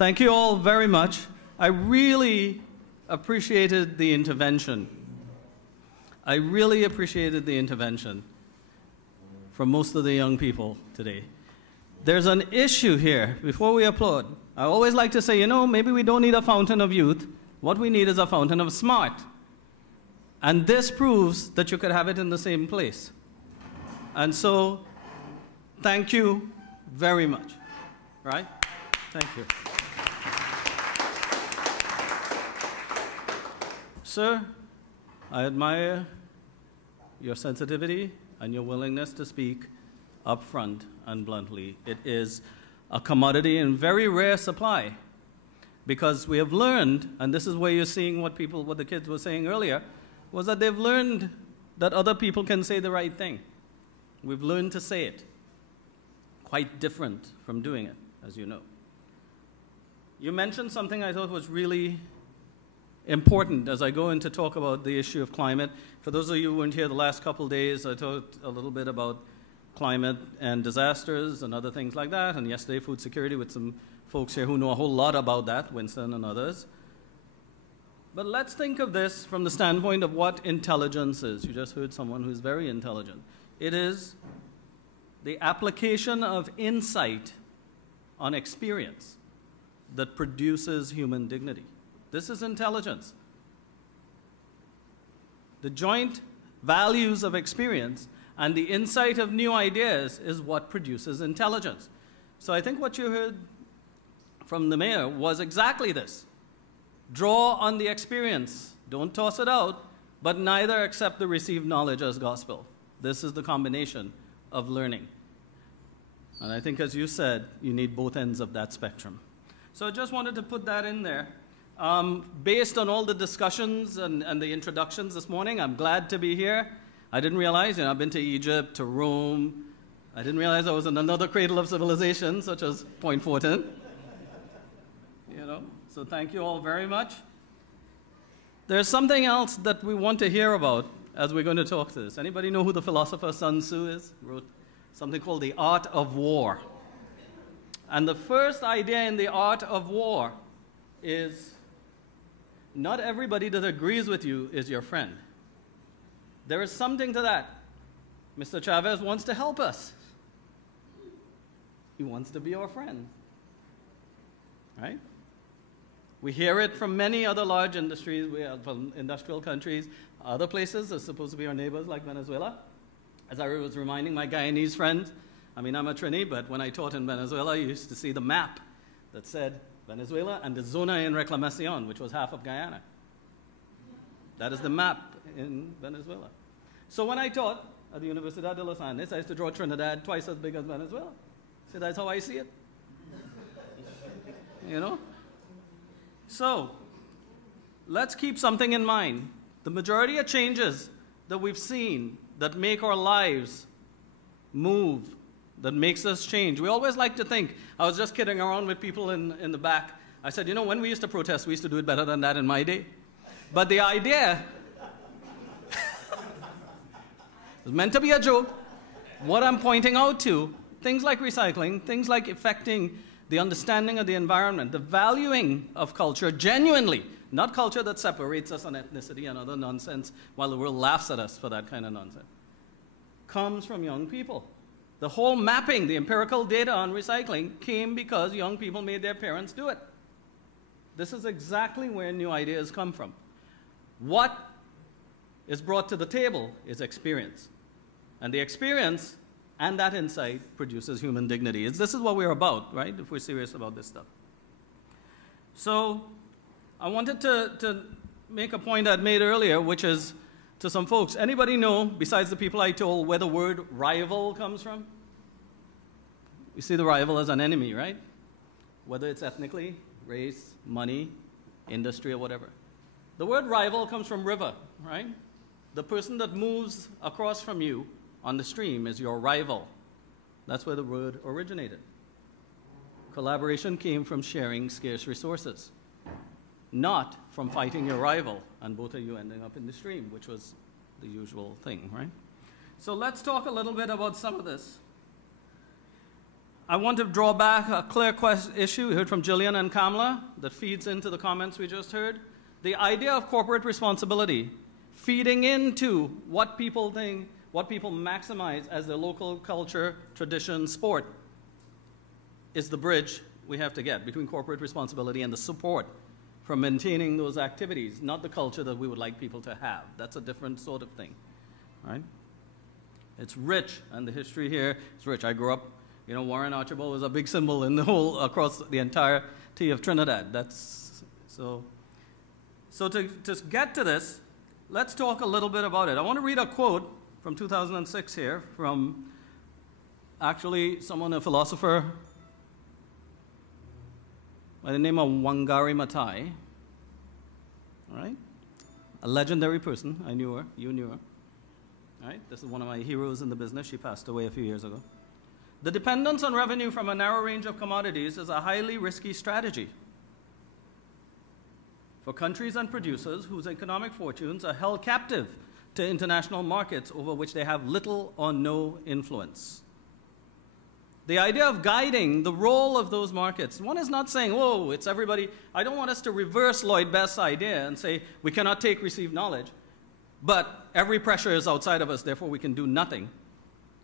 Thank you all very much. I really appreciated the intervention. I really appreciated the intervention from most of the young people today. There's an issue here, before we applaud. I always like to say, you know, maybe we don't need a fountain of youth. What we need is a fountain of smart. And this proves that you could have it in the same place. And so, thank you very much. Right? Thank you. Sir, I admire your sensitivity and your willingness to speak upfront and bluntly. It is a commodity in very rare supply, because we have learned, and this is where you're seeing what the kids were saying earlier, was that they've learned that other people can say the right thing. We've learned to say it. Quite different from doing it, as you know. You mentioned something I thought was really important as I go in to talk about the issue of climate. For those of you who weren't here the last couple of days, I talked a little bit about climate and disasters and other things like that, and yesterday food security with some folks here who know a whole lot about that, Winston and others. But let's think of this from the standpoint of what intelligence is. You just heard someone who's very intelligent. It is the application of insight on experience that produces human dignity. This is intelligence. The joint values of experience and the insight of new ideas is what produces intelligence. So I think what you heard from the mayor was exactly this. Draw on the experience. Don't toss it out, but neither accept the received knowledge as gospel. This is the combination of learning. And I think, as you said, you need both ends of that spectrum. So I just wanted to put that in there. Based on all the discussions and the introductions this morning, I'm glad to be here. I didn't realize, I've been to Egypt, to Rome. I didn't realize I was in another cradle of civilization, such as Point Fortin. So thank you all very much. There's something else that we want to hear about as we're going to talk to this. Anybody know who the philosopher Sun Tzu is? He wrote something called The Art of War. And the first idea in The Art of War is not everybody that agrees with you is your friend. There is something to that. Mr. Chavez wants to help us. He wants to be our friend. Right? We hear it from many other large industries, from industrial countries, other places that are supposed to be our neighbors, like Venezuela. As I was reminding my Guyanese friends, I'm a Trini, but when I taught in Venezuela, I used to see the map that said Venezuela and the Zona en Reclamación, which was half of Guyana. That is the map in Venezuela. So when I taught at the Universidad de los Andes, I used to draw Trinidad twice as big as Venezuela. So that's how I see it. So let's keep something in mind. The majority of changes that we've seen that make our lives move, that makes us change. We always like to think, I was just kidding around with people in the back. I said, when we used to protest, we used to do it better than that in my day. But the idea was meant to be a joke. What I'm pointing out to, things like recycling, things like affecting the understanding of the environment, the valuing of culture genuinely, not culture that separates us on ethnicity and other nonsense while the world laughs at us for that kind of nonsense, comes from young people. The whole mapping, the empirical data on recycling came because young people made their parents do it. This is exactly where new ideas come from. What is brought to the table is experience. And the experience and that insight produces human dignity. This is what we're about, right, if we're serious about this stuff. So I wanted to make a point I'd made earlier, which is to some folks. Anybody know, besides the people I told, where the word rival comes from? We see the rival as an enemy, right? Whether it's ethnically, race, money, industry, or whatever. The word rival comes from river, right? The person that moves across from you on the stream is your rival. That's where the word originated. Collaboration came from sharing scarce resources, not from fighting your rival and both of you ending up in the stream, which was the usual thing, right? So let's talk a little bit about some of this. I want to draw back a clear issue we heard from Gillian and Kamala that feeds into the comments we just heard. The idea of corporate responsibility feeding into what people think, what people maximize as their local culture, tradition, sport, is the bridge we have to get between corporate responsibility and the support for maintaining those activities, not the culture that we would like people to have. That's a different sort of thing, right? It's rich, and the history here is rich. I grew up, you know, Warren Archibald was a big symbol in the whole, across the entirety of Trinidad. That's, so to get to this, let's talk a little bit about it. I want to read a quote from 2006 here from actually someone, a philosopher by the name of Wangari Maathai, right? A legendary person. I knew her. You knew her. Right? This is one of my heroes in the business. She passed away a few years ago. The dependence on revenue from a narrow range of commodities is a highly risky strategy for countries and producers whose economic fortunes are held captive to international markets over which they have little or no influence. The idea of guiding the role of those markets, one is not saying, whoa, it's everybody. I don't want us to reverse Lloyd Best's idea and say we cannot take received knowledge, but every pressure is outside of us, therefore we can do nothing.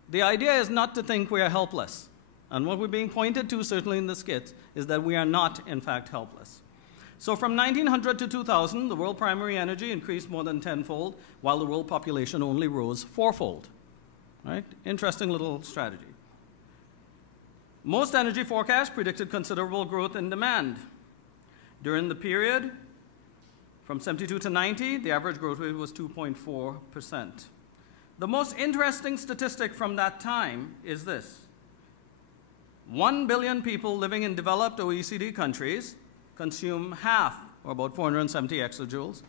The idea is not to think we are helpless. And what we're being pointed to, certainly in the skits, is that we are not, in fact, helpless. So from 1900 to 2000, the world primary energy increased more than tenfold, while the world population only rose fourfold. Right? Interesting little strategy. Most energy forecasts predicted considerable growth in demand. During the period from 72 to 90, the average growth rate was 2.4%. The most interesting statistic from that time is this. 1 billion people living in developed OECD countries consume half, or about 470 exajoules,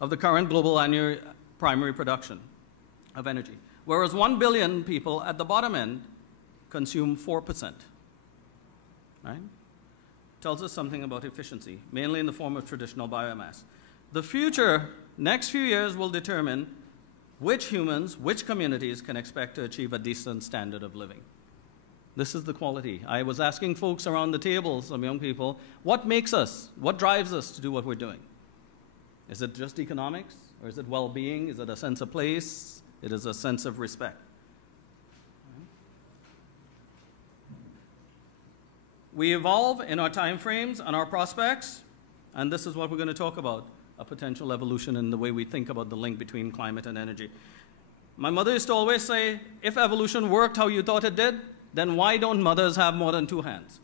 of the current global annual primary production of energy, whereas 1 billion people at the bottom end consume 4%. Right? Tells us something about efficiency, mainly in the form of traditional biomass. The future, next few years, will determine which humans, which communities can expect to achieve a decent standard of living. This is the quality. I was asking folks around the table, some young people, what makes us, what drives us to do what we're doing? Is it just economics? Or is it well-being? Is it a sense of place? It is a sense of respect. We evolve in our time frames and our prospects, and this is what we're going to talk about, a potential evolution in the way we think about the link between climate and energy. My mother used to always say, if evolution worked how you thought it did, then why don't mothers have more than 2 hands?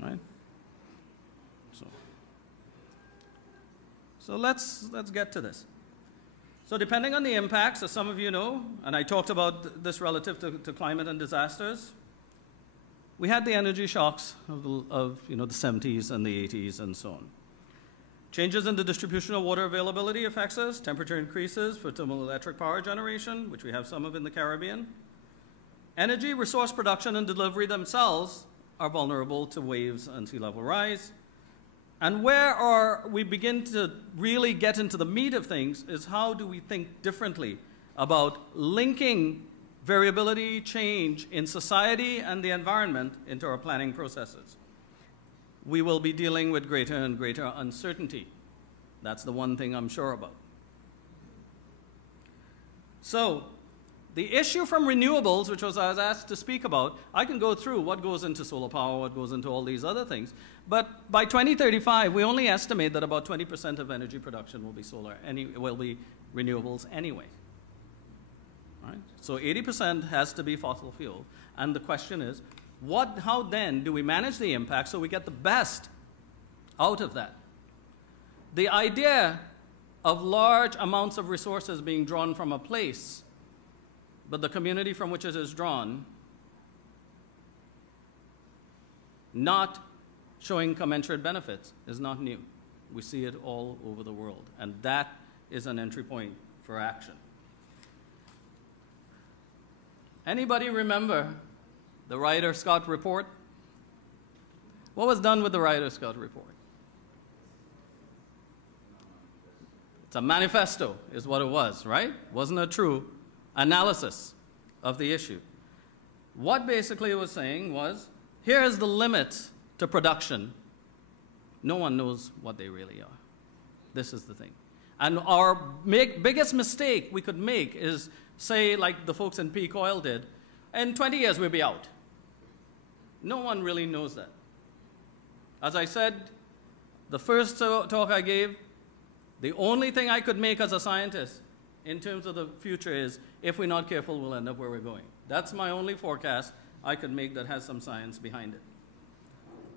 Right? So let's get to this. So depending on the impacts, as some of you know, and I talked about this relative to climate and disasters, we had the energy shocks of the 70s and the 80s and so on. Changes in the distribution of water availability affects us, temperature increases for thermoelectric power generation, which we have some of in the Caribbean. Energy, resource production, and delivery themselves are vulnerable to waves and sea level rise. And where we begin to really get into the meat of things is how do we think differently about linking variability, change in society and the environment into our planning processes. We will be dealing with greater and greater uncertainty. That's the one thing I'm sure about. So, the issue from renewables, which I was asked to speak about, I can go through what goes into solar power, what goes into all these other things. But by 2035, we only estimate that about 20% of energy production will be renewables anyway. Right? So 80% has to be fossil fuel. And the question is, how then do we manage the impact so we get the best out of that? The idea of large amounts of resources being drawn from a place, but the community from which it is drawn not showing commensurate benefits is not new. We see it all over the world, and that is an entry point for action. Anybody remember the Ryder-Scott report? What was done with the Ryder-Scott report? It's a manifesto, is what it was, right? Wasn't a true analysis of the issue. What basically it was saying was, here is the limit to production. No one knows what they really are. This is the thing. And our biggest mistake we could make is say, like the folks in peak oil did, in 20 years we'll be out. No one really knows that. As I said, the first talk I gave, the only thing I could make as a scientist in terms of the future is, if we're not careful, we'll end up where we're going. That's my only forecast I could make that has some science behind it.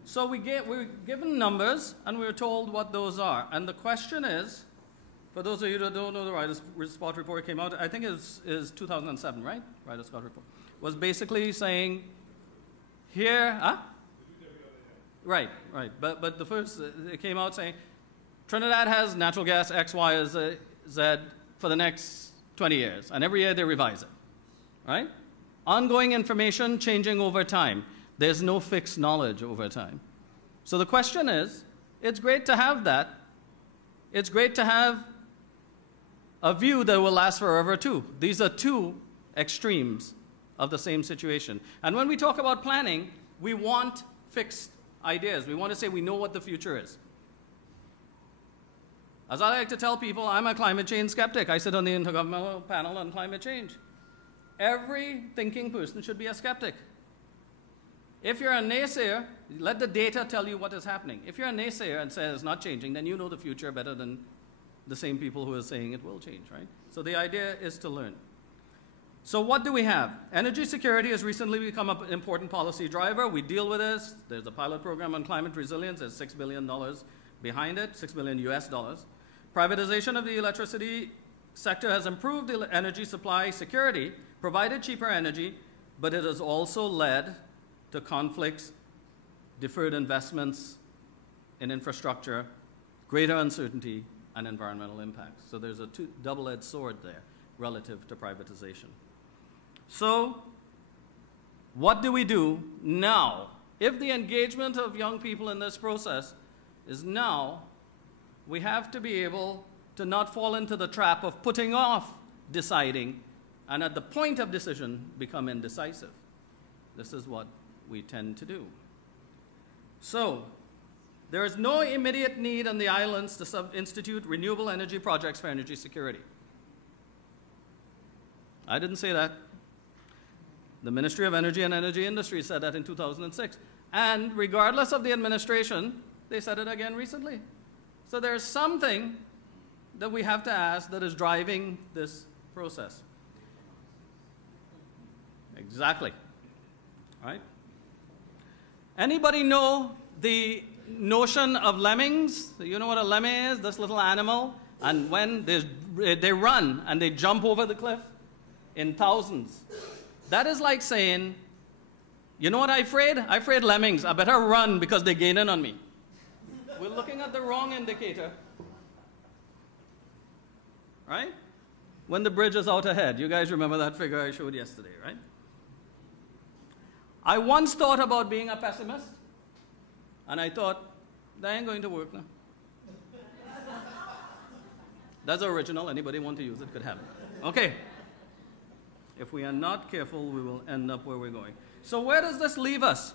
So we were given numbers, and we were told what those are. And the question is, for those of you that don't know, the Ryder Scott report came out, I think it is 2007, right? Ryder Scott report. Was basically saying, here, huh? Right. But the first, it came out saying, Trinidad has natural gas X, Y, or Z for the next 20 years. And every year they revise it, right? Ongoing information changing over time. There's no fixed knowledge over time. So the question is, it's great to have that. It's great to have a view that will last forever too. These are two extremes of the same situation. And when we talk about planning, we want fixed ideas. We want to say we know what the future is. As I like to tell people, I'm a climate change skeptic. I sit on the Intergovernmental Panel on Climate Change. Every thinking person should be a skeptic. If you're a naysayer, let the data tell you what is happening. If you're a naysayer and say it's not changing, then you know the future better than the same people who are saying it will change, right? So the idea is to learn. So what do we have? Energy security has recently become an important policy driver. We deal with this. There's a pilot program on climate resilience. There's $6 billion behind it, $6 billion US dollars. Privatization of the electricity sector has improved the energy supply security, provided cheaper energy, but it has also led to conflicts, deferred investments in infrastructure, greater uncertainty, and environmental impacts. So there's a double-edged sword there relative to privatization. So what do we do now? If the engagement of young people in this process is now, we have to be able to not fall into the trap of putting off deciding and at the point of decision become indecisive. This is what we tend to do. So there is no immediate need on the islands to institute renewable energy projects for energy security. I didn't say that. The Ministry of Energy and Energy Industry said that in 2006. And regardless of the administration, they said it again recently. So there's something that we have to ask that is driving this process. Exactly. Right? Anybody know the notion of lemmings? You know what a lemming is? This little animal. And when they run and they jump over the cliff in thousands. That is like saying, you know what I'm afraid? I'm afraid lemmings. I better run because they're gaining on me. We're looking at the wrong indicator. Right? When the bridge is out ahead. You guys remember that figure I showed yesterday, right? I once thought about being a pessimist, and I thought, that ain't going to work now. That's original. Anybody want to use it could have it. Okay. If we are not careful, we will end up where we're going. So where does this leave us?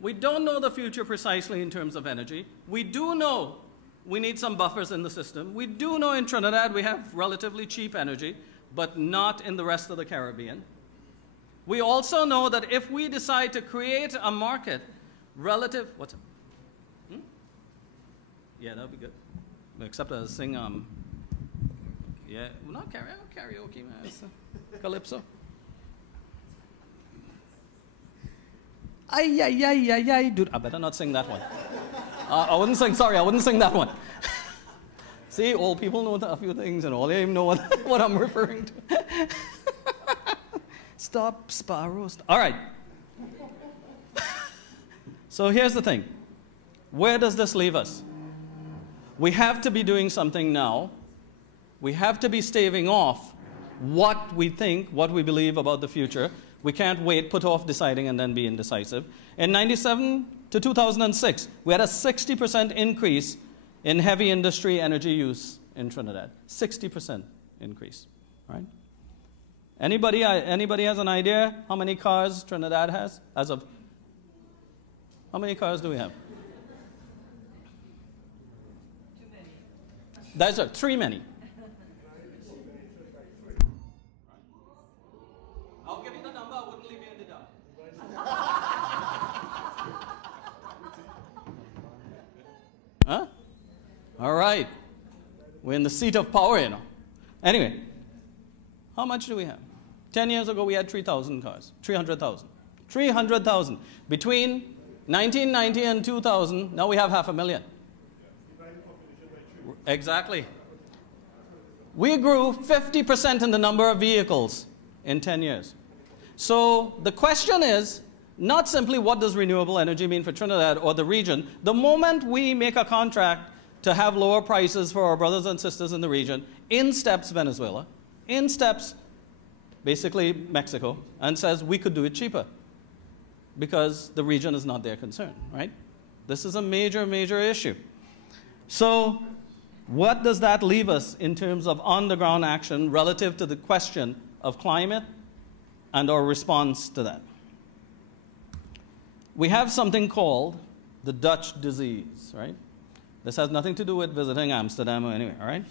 We don't know the future precisely in terms of energy. We do know we need some buffers in the system. We do know in Trinidad we have relatively cheap energy, but not in the rest of the Caribbean. We also know that if we decide to create a market relative, what's up? Yeah, that would be good. Except I sing, yeah, well, not karaoke, man. It's calypso. Ay, ay, ay, ay, ay, dude. I better not sing that one. I wouldn't sing that one. See, old people know a few things, and all they even know what I'm referring to. Stop, sparrows. All right. So here's the thing. Where does this leave us? We have to be doing something now. We have to be staving off what we think, what we believe about the future. We can't wait, put off deciding, and then be indecisive. In 1997 to 2006, we had a 60% increase in heavy industry energy use in Trinidad. 60% increase, right? Anybody has an idea how many cars Trinidad has as of? How many cars do we have? Too many. That's three many. I'll give you the number. I wouldn't leave you in the dark. Huh? All right. We're in the seat of power, you know. Anyway, how much do we have? 10 years ago, we had 3,000 cars. 300,000. 300,000. Between 1990 and 2000, now we have 500,000. Exactly. We grew 50% in the number of vehicles in 10 years. So the question is not simply what does renewable energy mean for Trinidad or the region. The moment we make a contract to have lower prices for our brothers and sisters in the region, in steps Venezuela, in steps basically Mexico, and says we could do it cheaper because the region is not their concern, right? This is a major, major issue. So what does that leave us in terms of on-the-ground action relative to the question of climate and our response to that? We have something called the Dutch disease, right? This has nothing to do with visiting Amsterdam or anywhere, all right?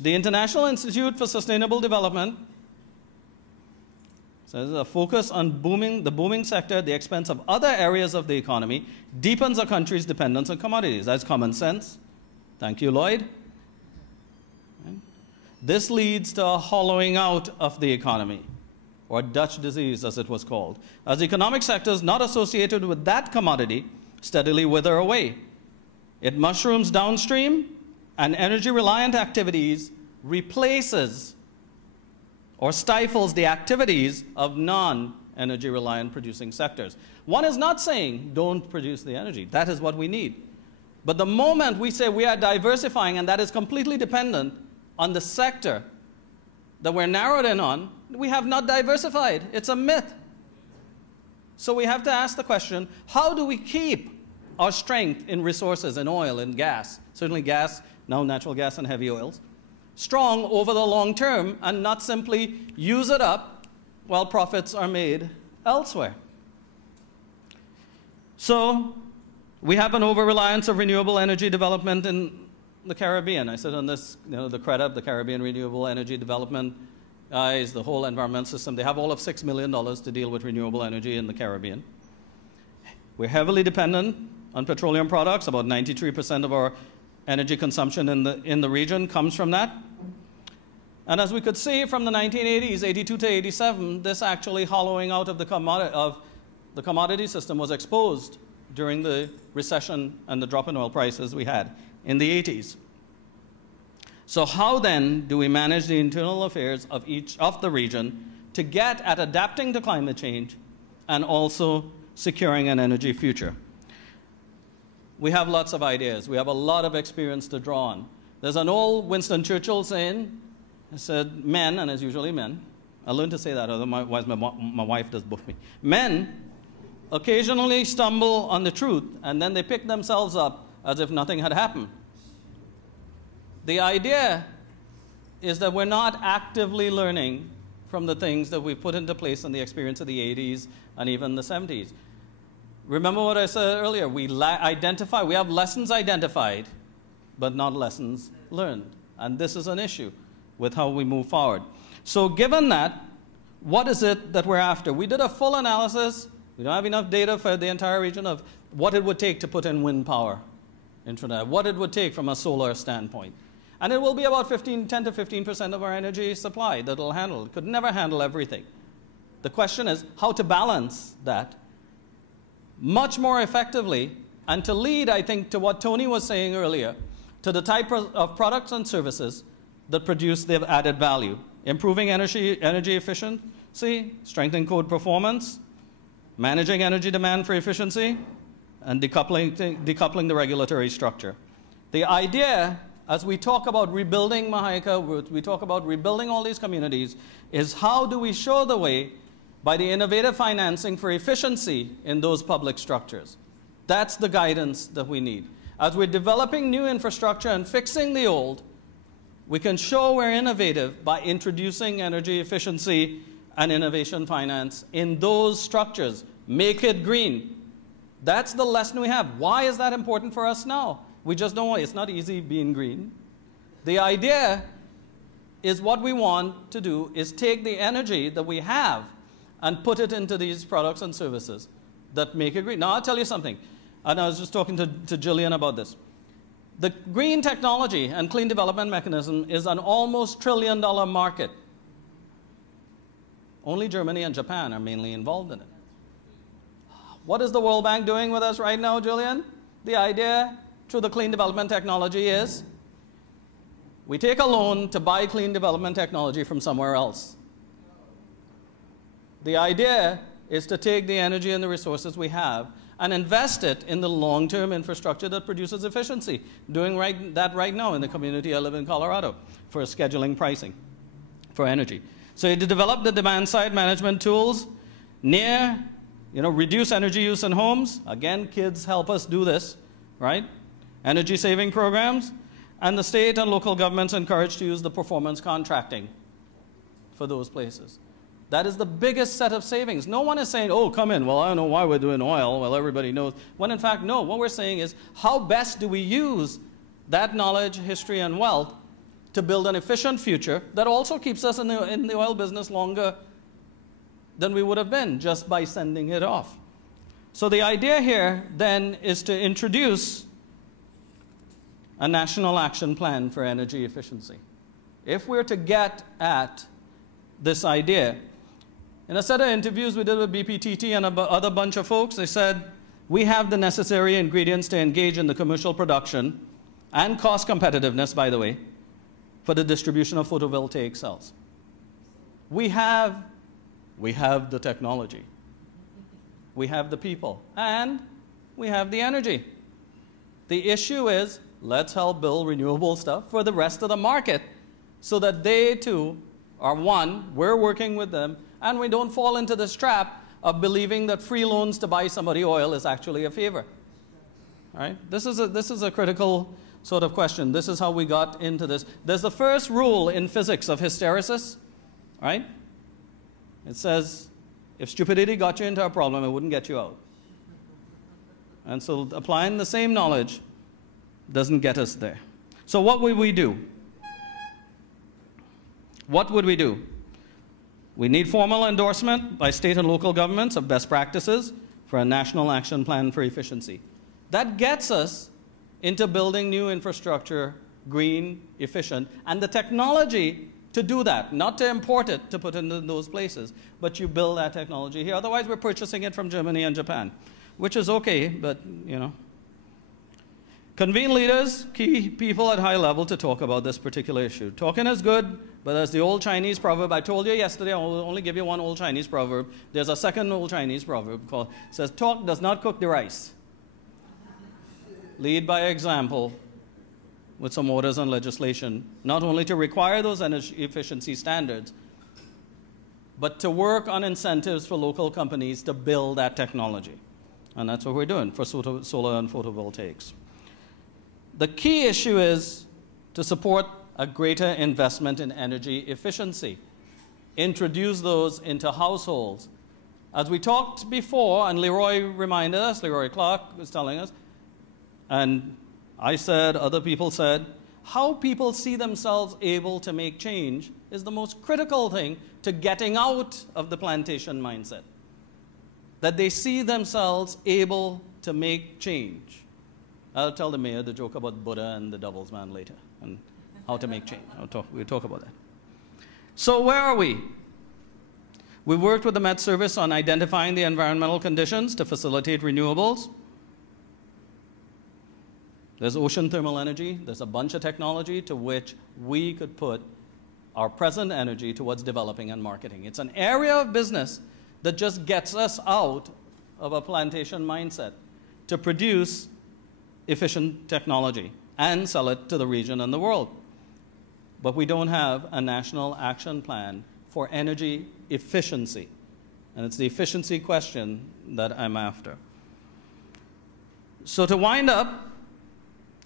The International Institute for Sustainable Development says a focus on the booming sector at the expense of other areas of the economy deepens a country's dependence on commodities. That's common sense. Thank you, Lloyd. Right? This leads to a hollowing out of the economy, or Dutch disease as it was called, as economic sectors not associated with that commodity steadily wither away. It mushrooms downstream, and energy-reliant activities replaces or stifles the activities of non-energy-reliant producing sectors. One is not saying don't produce the energy. That is what we need. But the moment we say we are diversifying and that is completely dependent on the sector that we're narrowed in on, we have not diversified. It's a myth. So we have to ask the question, how do we keep our strength in resources, in oil, in gas, certainly gas, now natural gas and heavy oils, strong over the long term and not simply use it up while profits are made elsewhere? So we have an over-reliance of renewable energy development in the Caribbean. I said on this, the CREDAP, the Caribbean Renewable Energy Development guys, the whole environmental system, they have all of $6 million to deal with renewable energy in the Caribbean. We're heavily dependent on petroleum products. About 93% of our energy consumption in the region comes from that. And as we could see from the 1980s, 82 to 87, this actually hollowing out of the commodity system was exposed during the recession and the drop in oil prices we had in the 80s. So how then do we manage the internal affairs of each of the region to get at adapting to climate change and also securing an energy future? We have lots of ideas. We have a lot of experience to draw on. There's an old Winston Churchill saying, he said, men, and it's usually men, I learned to say that, otherwise my wife does buff me. Men occasionally stumble on the truth, and then they pick themselves up as if nothing had happened. The idea is that we're not actively learning from the things that we put into place in the experience of the 80s and even the 70s. Remember what I said earlier, we have lessons identified, but not lessons learned. And this is an issue with how we move forward. So given that, what is it that we're after? We did a full analysis. We don't have enough data for the entire region of what it would take to put in wind power in Trinidad, what it would take from a solar standpoint. And it will be about 10 to 15% of our energy supply that it'll handle. It could never handle everything. The question is how to balance that much more effectively, and to lead, I think, to what Tony was saying earlier, to the type of products and services that produce the added value. Improving energy efficiency, strengthening code performance, managing energy demand for efficiency, and decoupling the regulatory structure. The idea, as we talk about rebuilding Mahaika, we talk about rebuilding all these communities, is how do we show the way by the innovative financing for efficiency in those public structures. That's the guidance that we need. As we're developing new infrastructure and fixing the old, We can show we're innovative by introducing energy efficiency and innovation finance in those structures. Make it green. That's the lesson we have. Why is that important for us now? We just don't want, it's not easy being green. The idea is what we want to do is take the energy that we have and put it into these products and services that make it green. Now, I'll tell you something. And I was just talking to Jillian about this. The green technology and clean development mechanism is an almost $1 trillion market. Only Germany and Japan are mainly involved in it. What is the World Bank doing with us right now, Jillian? The idea through the clean development technology is we take a loan to buy clean development technology from somewhere else. The idea is to take the energy and the resources we have and invest it in the long-term infrastructure that produces efficiency. Doing that right now in the community I live in Colorado for scheduling pricing for energy. So to develop the demand-side management tools reduce energy use in homes. Again, kids help us do this, right? Energy-saving programs. And the state and local governments encouraged to use the performance contracting for those places. That is the biggest set of savings. No one is saying, oh, come in. Well, I don't know why we're doing oil. Well, everybody knows. When in fact, no. What we're saying is, how best do we use that knowledge, history, and wealth to build an efficient future that also keeps us in the oil business longer than we would have been just by sending it off. So the idea here then is to introduce a national action plan for energy efficiency. If we're to get at this idea, in a set of interviews we did with BPTT and other bunch of folks, they said, we have the necessary ingredients to engage in the commercial production and cost competitiveness, by the way, for the distribution of photovoltaic cells. We have the technology, we have the people, and we have the energy. The issue is, let's help build renewable stuff for the rest of the market so that they too are one, we're working with them, and we don't fall into this trap of believing that free loans to buy somebody oil is actually a favor. All right? This is a critical sort of question. This is how we got into this. There's the first rule in physics of hysteresis, right? It says, if stupidity got you into a problem, it wouldn't get you out. And so applying the same knowledge doesn't get us there. So what would we do? What would we do? We need formal endorsement by state and local governments of best practices for a national action plan for efficiency. That gets us into building new infrastructure, green, efficient, and the technology to do that, not to import it to put into those places, but you build that technology here. Otherwise, we're purchasing it from Germany and Japan, which is okay, but, Convene leaders, key people at high level to talk about this particular issue. Talking is good, but as the old Chinese proverb, I told you yesterday, I will only give you one old Chinese proverb. There's a second old Chinese proverb called, says, talk does not cook the rice. Lead by example with some orders and legislation, not only to require those energy efficiency standards, but to work on incentives for local companies to build that technology. And that's what we're doing for solar and photovoltaics. The key issue is to support a greater investment in energy efficiency. Introduce those into households. As we talked before, and Leroy reminded us, Leroy Clark was telling us, and I said, other people said, how people see themselves able to make change is the most critical thing to getting out of the plantation mindset. That they see themselves able to make change. I'll tell the mayor the joke about Buddha and the devil's man later and how to make change. We'll talk about that. So where are we? We worked with the Met Service on identifying the environmental conditions to facilitate renewables. There's ocean thermal energy. There's a bunch of technology to which we could put our present energy towards developing and marketing. It's an area of business that just gets us out of a plantation mindset to produce efficient technology and sell it to the region and the world. But we don't have a national action plan for energy efficiency. And it's the efficiency question that I'm after. So to wind up,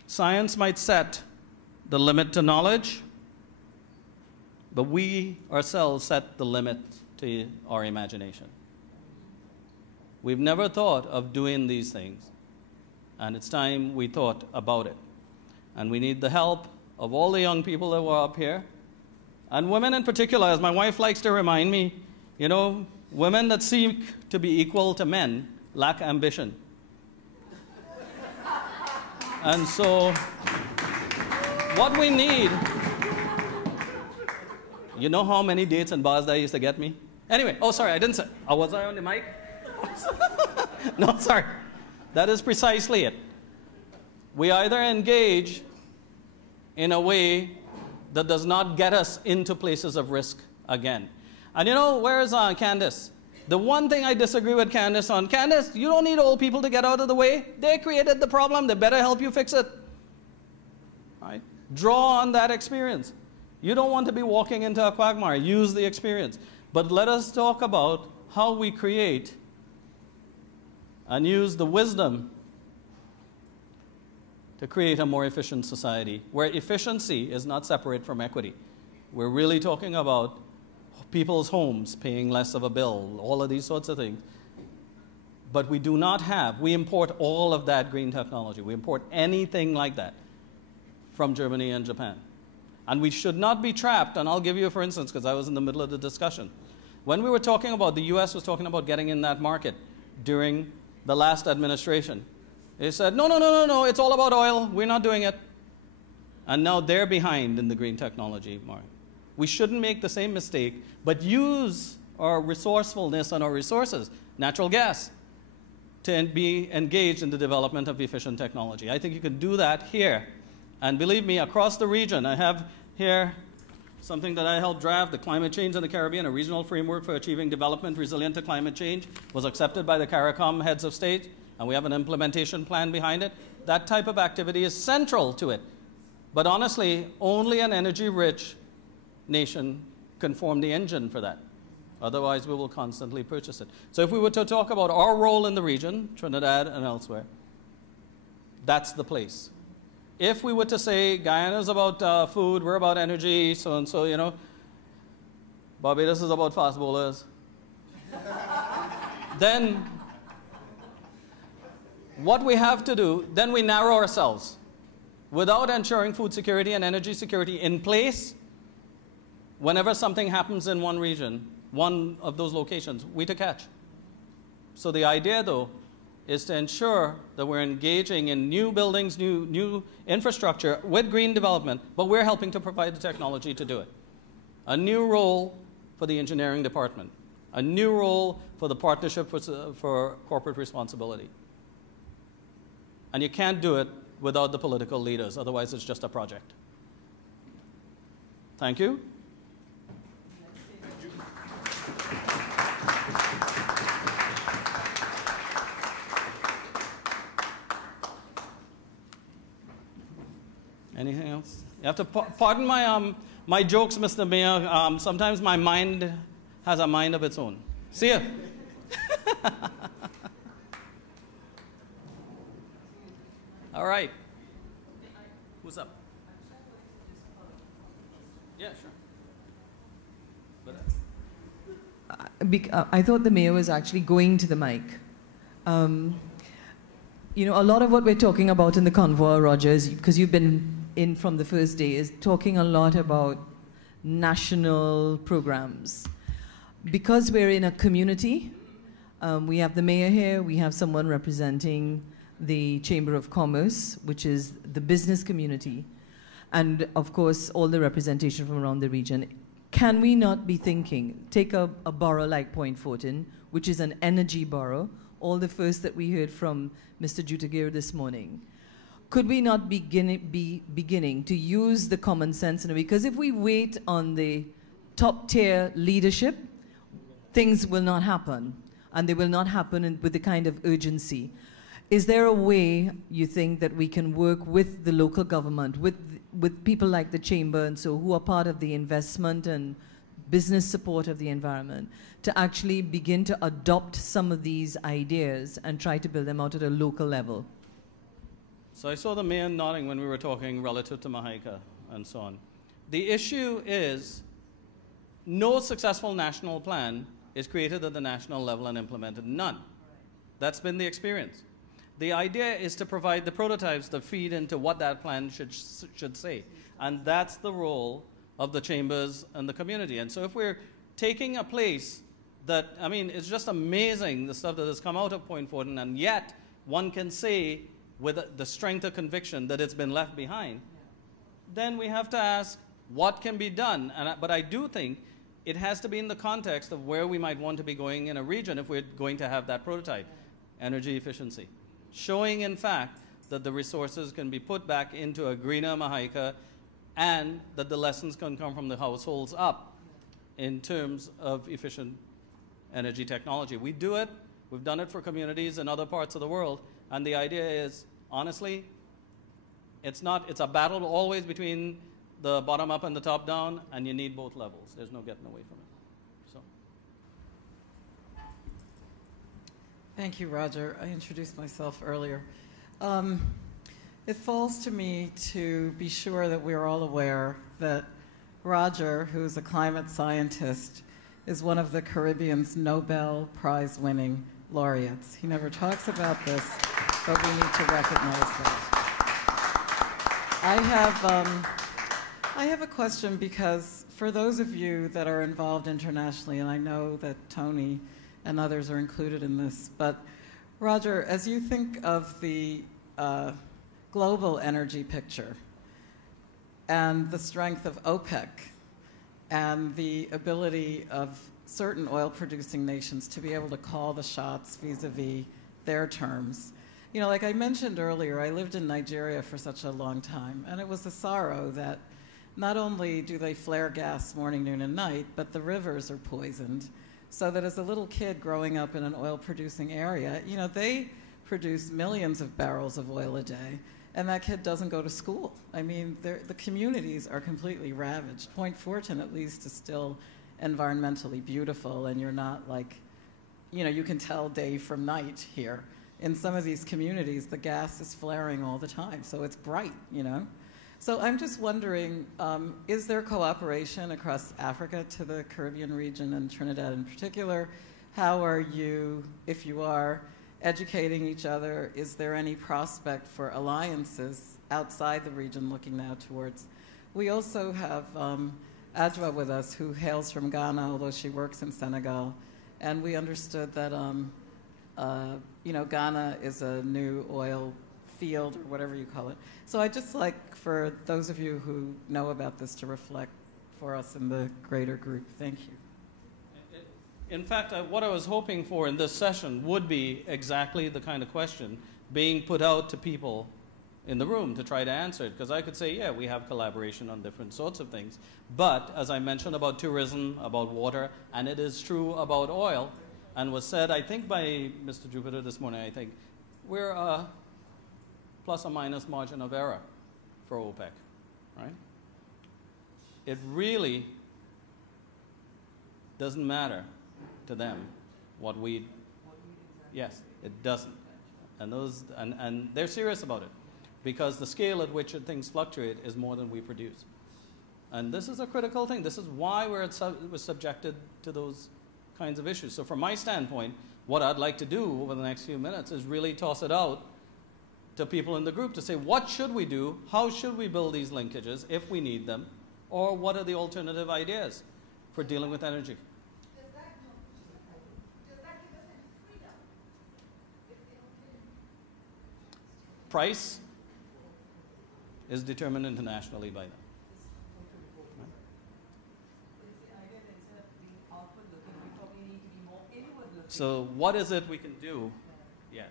science might set the limit to knowledge, but we ourselves set the limit to our imagination. We've never thought of doing these things, and it's time we thought about it. And we need the help of all the young people that were up here, and women in particular. As my wife likes to remind me, you know, women that seek to be equal to men lack ambition. And so what we need, you know how many dates and bars that used to get me? Anyway, oh, sorry, I didn't say, oh, was I on the mic? No, sorry. That is precisely it. We either engage in a way that does not get us into places of risk again. And you know, where is Candace? The one thing I disagree with Candace on, Candace, you don't need old people to get out of the way. They created the problem. They better help you fix it. Right? Draw on that experience. You don't want to be walking into a quagmire. Use the experience. But let us talk about how we create and use the wisdom to create a more efficient society, where efficiency is not separate from equity. We're really talking about people's homes paying less of a bill, all of these sorts of things. But we do not have, we import all of that green technology. We import anything like that from Germany and Japan. And we should not be trapped, and I'll give you, for instance, because I was in the middle of the discussion. When we were talking about, the US was talking about getting in that market during the last administration. They said, no, it's all about oil. We're not doing it. And now they're behind in the green technology market. We shouldn't make the same mistake, but use our resourcefulness and our resources, natural gas, to be engaged in the development of efficient technology. I think you can do that here. And believe me, across the region, I have here something that I helped draft, the Climate Change in the Caribbean, a regional framework for achieving development resilient to climate change, was accepted by the CARICOM heads of state, and we have an implementation plan behind it. That type of activity is central to it. But honestly, only an energy-rich nation can form the engine for that. Otherwise, we will constantly purchase it. So if we were to talk about our role in the region, Trinidad and elsewhere, that's the place. If we were to say, Guyana's about food, we're about energy, so and so, you know, Barbados is about fast bowlers, then what we have to do, then we narrow ourselves. Without ensuring food security and energy security in place, whenever something happens in one region, one of those locations, we to catch. So the idea, though, is to ensure that we're engaging in new buildings, new infrastructure with green development, but we're helping to provide the technology to do it. A new role for the engineering department, a new role for the partnership for corporate responsibility. And you can't do it without the political leaders, otherwise it's just a project. Thank you. Anything else? You have to pardon my jokes, Mr. Mayor. Sometimes my mind has a mind of its own. See ya. All right. Who's up? Yeah, sure. I thought the mayor was actually going to the mic. You know, a lot of what we're talking about in the convoy, Rogers, because you've been in from the first day, is talking a lot about national programs. Because we're in a community, we have the mayor here, we have someone representing the Chamber of Commerce, which is the business community, and of course all the representation from around the region. Can we not be thinking, take a borough like Point Fortin, which is an energy borough, all the first that we heard from Mr. Jutagir this morning. Could we not be beginning to use the common sense in a way? Because if we wait on the top tier leadership, things will not happen, and they will not happen with the kind of urgency. Is there a way you think that we can work with the local government, with people like the Chamber and so, who are part of the investment and business support of the environment, to actually begin to adopt some of these ideas and try to build them out at a local level? So I saw the mayor nodding when we were talking relative to Mahaika and so on. The issue is no successful national plan is created at the national level and implemented. None. That's been the experience. The idea is to provide the prototypes that feed into what that plan should say. And that's the role of the chambers and the community. And so if we're taking a place that, I mean, it's just amazing the stuff that has come out of Point Fortin, and yet one can say with the strength of conviction that it's been left behind, then we have to ask what can be done. But I do think it has to be in the context of where we might want to be going in a region if we're going to have that prototype. Energy efficiency. Showing, in fact, that the resources can be put back into a greener Mahaika and that the lessons can come from the households up in terms of efficient energy technology. We do it. We've done it for communities in other parts of the world. And the idea is, honestly, it's a battle always between the bottom up and the top down, and you need both levels. There's no getting away from it. So. Thank you, Roger. I introduced myself earlier. It falls to me to be sure that we're all aware that Roger, who's a climate scientist, is one of the Caribbean's Nobel Prize-winning laureates. He never talks about this, but we need to recognize that. I have a question, because for those of you that are involved internationally, and I know that Tony and others are included in this, but Roger, as you think of the global energy picture and the strength of OPEC and the ability of certain oil-producing nations to be able to call the shots vis-a-vis their terms. You know, like I mentioned earlier, I lived in Nigeria for such a long time, and it was a sorrow that not only do they flare gas morning, noon, and night, but the rivers are poisoned, so that as a little kid growing up in an oil-producing area, you know, they produce millions of barrels of oil a day, and that kid doesn't go to school. I mean, the communities are completely ravaged. Point Fortin, at least, is still environmentally beautiful, and you're not like, you know, you can tell day from night here. In some of these communities, the gas is flaring all the time, so it's bright, you know? So I'm just wondering, is there cooperation across Africa to the Caribbean region and Trinidad in particular? How are you, if you are, educating each other? Is there any prospect for alliances outside the region looking now towards? We also have Adwa with us, who hails from Ghana, although she works in Senegal. And we understood that you know, Ghana is a new oil field, or whatever you call it. So I'd just like for those of you who know about this to reflect for us in the greater group. Thank you. In fact, what I was hoping for in this session would be exactly the kind of question being put out to people in the room to try to answer it. Because I could say, yeah, we have collaboration on different sorts of things. But as I mentioned about tourism, about water, and it is true about oil, and was said, I think, by Mr. Jupiter this morning, I think, we're a plus or minus margin of error for OPEC, right? It really doesn't matter to them what we, yes, it doesn't. And they're serious about it, because the scale at which things fluctuate is more than we produce. And this is a critical thing. This is why we're subjected to those kinds of issues. So from my standpoint, what I'd like to do over the next few minutes is really toss it out to people in the group to say, what should we do? How should we build these linkages if we need them? Or what are the alternative ideas for dealing with energy? Does that give us any freedom? Price is determined internationally by them. So what is it we can do? Yeah,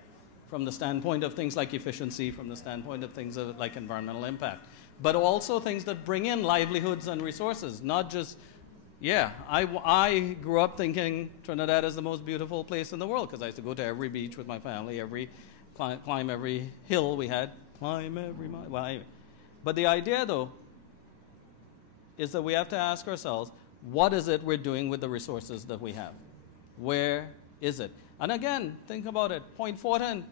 from the standpoint of things like efficiency, from the standpoint of things like environmental impact, but also things that bring in livelihoods and resources, not just, yeah, I grew up thinking Trinidad is the most beautiful place in the world, because I used to go to every beach with my family, climb every hill we had, climb every mile. Well, but the idea, though, is that we have to ask ourselves, what is it we're doing with the resources that we have? Where is it? And again, think about it. Point Fortin,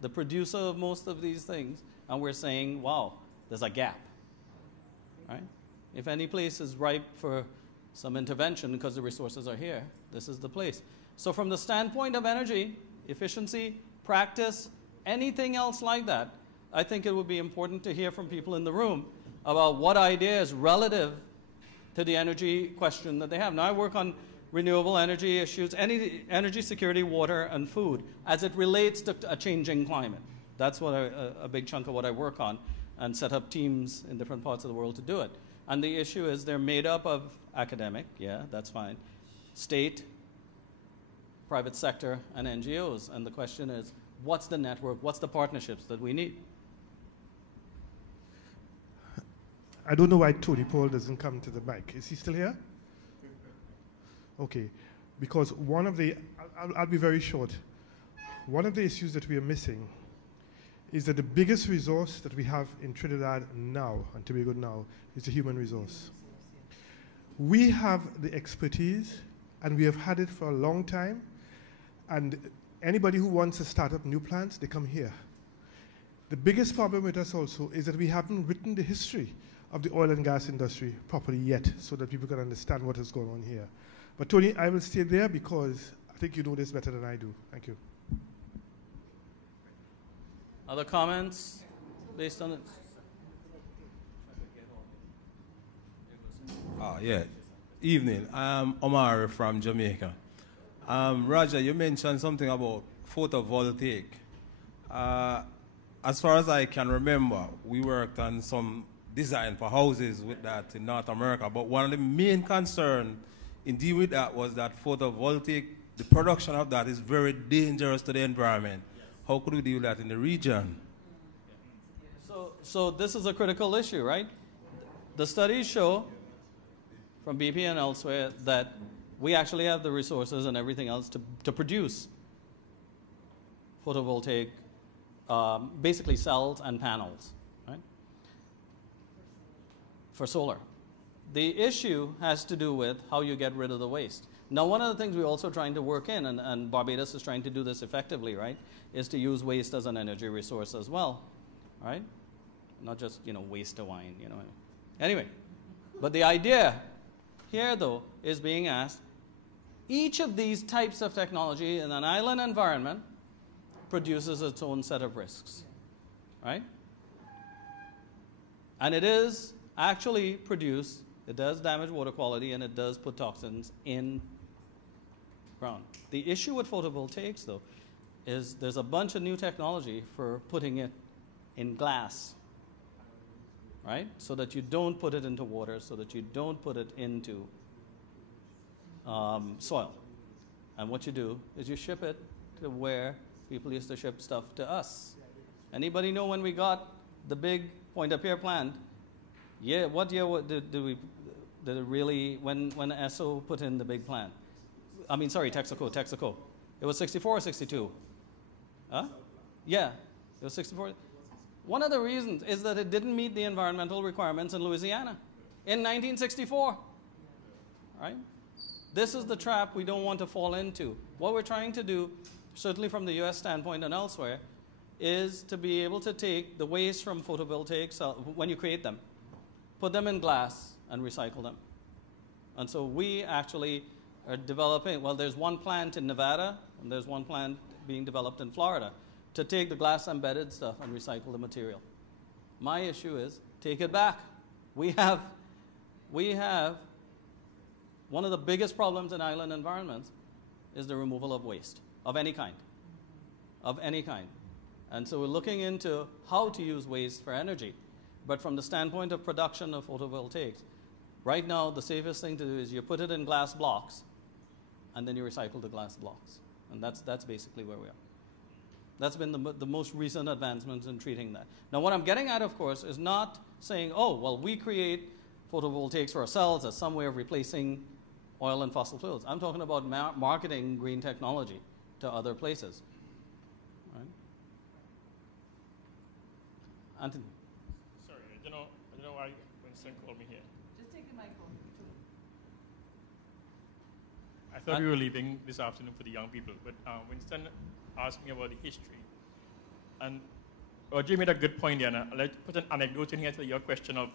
the producer of most of these things, and we're saying, wow, there's a gap, right? If any place is ripe for some intervention because the resources are here. This is the place. So from the standpoint of energy, efficiency, practice, anything else like that, I think it would be important to hear from people in the room about what ideas relative to the energy question that they have. Now, I work on renewable energy issues, energy security, water, and food, as it relates to a changing climate. That's what a big chunk of what I work on, and set up teams in different parts of the world to do it. And the issue is they're made up of academic, yeah, that's fine, state, private sector, and NGOs. And the question is, what's the network, what's the partnerships that we need? I don't know why Tony Paul doesn't come to the mic. Is he still here? Okay, because one of the, I'll be very short. One of the issues that we are missing is that the biggest resource that we have in Trinidad now, and Tobago now, is the human resource. We have the expertise, and we have had it for a long time, and anybody who wants to start up new plants, they come here. The biggest problem with us also is that we haven't written the history of the oil and gas industry properly yet, so that people can understand what is going on here. But Tony, I will stay there because I think you know this better than I do. Thank you. Other comments based on it? Yeah. Evening. I'm Omar from Jamaica. Roger, you mentioned something about photovoltaic. As far as I can remember, we worked on some design for houses with that in North America, but one of the main concerns in dealing with that was that photovoltaic, the production of that is very dangerous to the environment. How could we deal with that in the region? So this is a critical issue, right? The studies show from BP and elsewhere that we actually have the resources and everything else to produce photovoltaic, basically cells and panels, right? For solar. The issue has to do with how you get rid of the waste. Now, one of the things we're also trying to work in, and Barbados is trying to do this effectively, right, is to use waste as an energy resource as well, right? Not just, waste to wine, Anyway, but the idea here, though, is being asked, each of these types of technology in an island environment produces its own set of risks, right? And it is actually produced, it does damage water quality, and it does put toxins in ground. The issue with photovoltaics, though, is there's a bunch of new technology for putting it in glass, right? So that you don't put it into water, so that you don't put it into soil. And what you do is you ship it to where people used to ship stuff to us. Anybody know when we got the big Point-à-Pierre plant? Yeah, what year did it really, when Esso put in the big plant? I mean, sorry, Texaco. It was 64 or 62? Huh? Yeah, it was 64. One of the reasons is that it didn't meet the environmental requirements in Louisiana in 1964, right? This is the trap we don't want to fall into. What we're trying to do, certainly from the U.S. standpoint and elsewhere, is to be able to take the waste from photovoltaic cells, when you create them, put them in glass and recycle them. And so we actually are developing, well, there's one plant in Nevada, and there's one plant being developed in Florida, to take the glass embedded stuff and recycle the material. My issue is, take it back. We have one of the biggest problems in island environments is the removal of waste of any kind. And so we're looking into how to use waste for energy. But from the standpoint of production of photovoltaics, right now the safest thing to do is you put it in glass blocks and then you recycle the glass blocks. And that's basically where we are. That's been the most recent advancements in treating that. Now what I'm getting at, of course, is not saying, oh, well, we create photovoltaics for ourselves as some way of replacing oil and fossil fuels. I'm talking about marketing green technology to other places. Right? Anthony. Sorry, I don't know why Winston called me here. Just take the mic off. I thought we were leaving this afternoon for the young people, but Winston asked me about the history. And Roger made a good point there, and I'd like to put an anecdote in here to your question of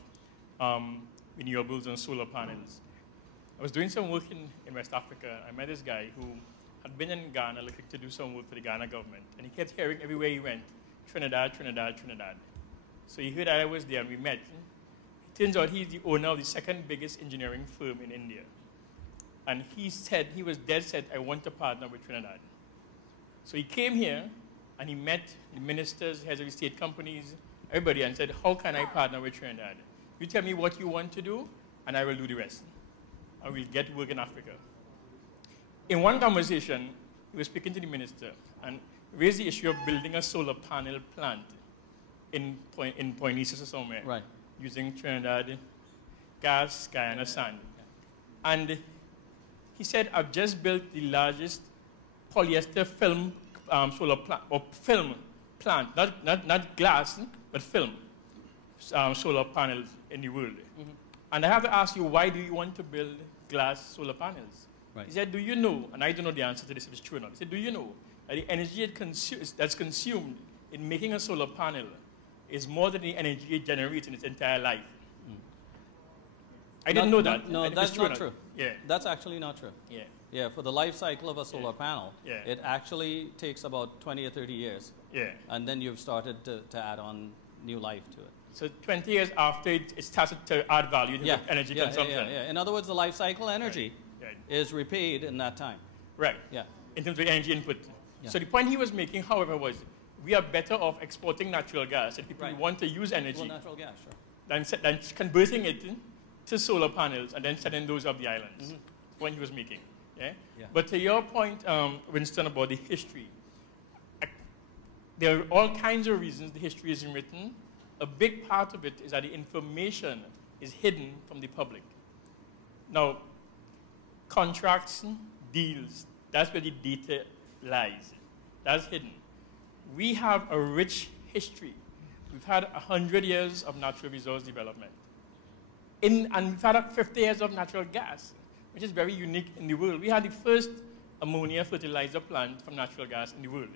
renewables and solar panels. I was doing some work in West Africa. I met this guy who had been in Ghana looking to do some work for the Ghana government. And he kept hearing everywhere he went, Trinidad, Trinidad, Trinidad. So he heard I was there and we met. It turns out he's the owner of the second biggest engineering firm in India. And he said, he was dead set, I want to partner with Trinidad. So he came here and he met the ministers, heads of the state companies, everybody, and said, how can I partner with Trinidad? You tell me what you want to do, and I will do the rest. And we'll get work in Africa. In one conversation, he was speaking to the minister and raised the issue of building a solar panel plant in Poinesis or somewhere, Right. using Trinidad gas, Guyana sand. And he said, I've just built the largest polyester film solar plant, or film plant, not glass, but film solar panels in the world. Mm-hmm. And I have to ask you, why do you want to build glass solar panels? Right. He said, do you know, and I don't know the answer to this if it's true or not, he said, do you know that the energy that's consumed in making a solar panel is more than the energy it generates in its entire life? I didn't know that. No, that's not true. Yeah. That's actually not true. Yeah. Yeah, for the life cycle of a solar panel, Yeah. it actually takes about 20 or 30 years. Yeah. And then you've started to add on new life to it. So 20 years after it started to add value to energy consumption. Yeah. In other words, the life cycle energy Right. is repaid in that time. Right. Yeah. In terms of energy input. Yeah. So the point he was making, however, was we are better off exporting natural gas and people who Right. want to use energy Well, natural gas, sure. than converting it to solar panels and then setting those up the islands. Mm-hmm. That's what he was making. Yeah? Yeah. But to your point, Winston, about the history, there are all kinds of reasons the history isn't written. A big part of it is that the information is hidden from the public. Now, contracts, deals, that's where the data lies. That's hidden. We have a rich history. We've had 100 years of natural resource development. And we've had 50 years of natural gas, which is very unique in the world. We had the first ammonia fertilizer plant from natural gas in the world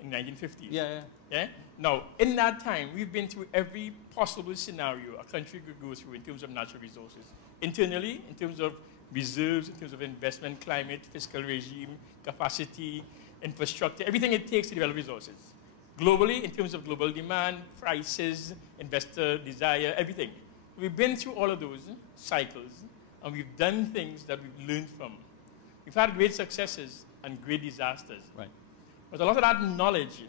in the 1950s. Yeah? Now, in that time, we've been through every possible scenario a country could go through in terms of natural resources. Internally, in terms of reserves, in terms of investment, climate, fiscal regime, capacity, infrastructure, everything it takes to develop resources. Globally, in terms of global demand, prices, investor desire, everything. We've been through all of those cycles, and we've done things that we've learned from. We've had great successes and great disasters. Right. But a lot of that knowledge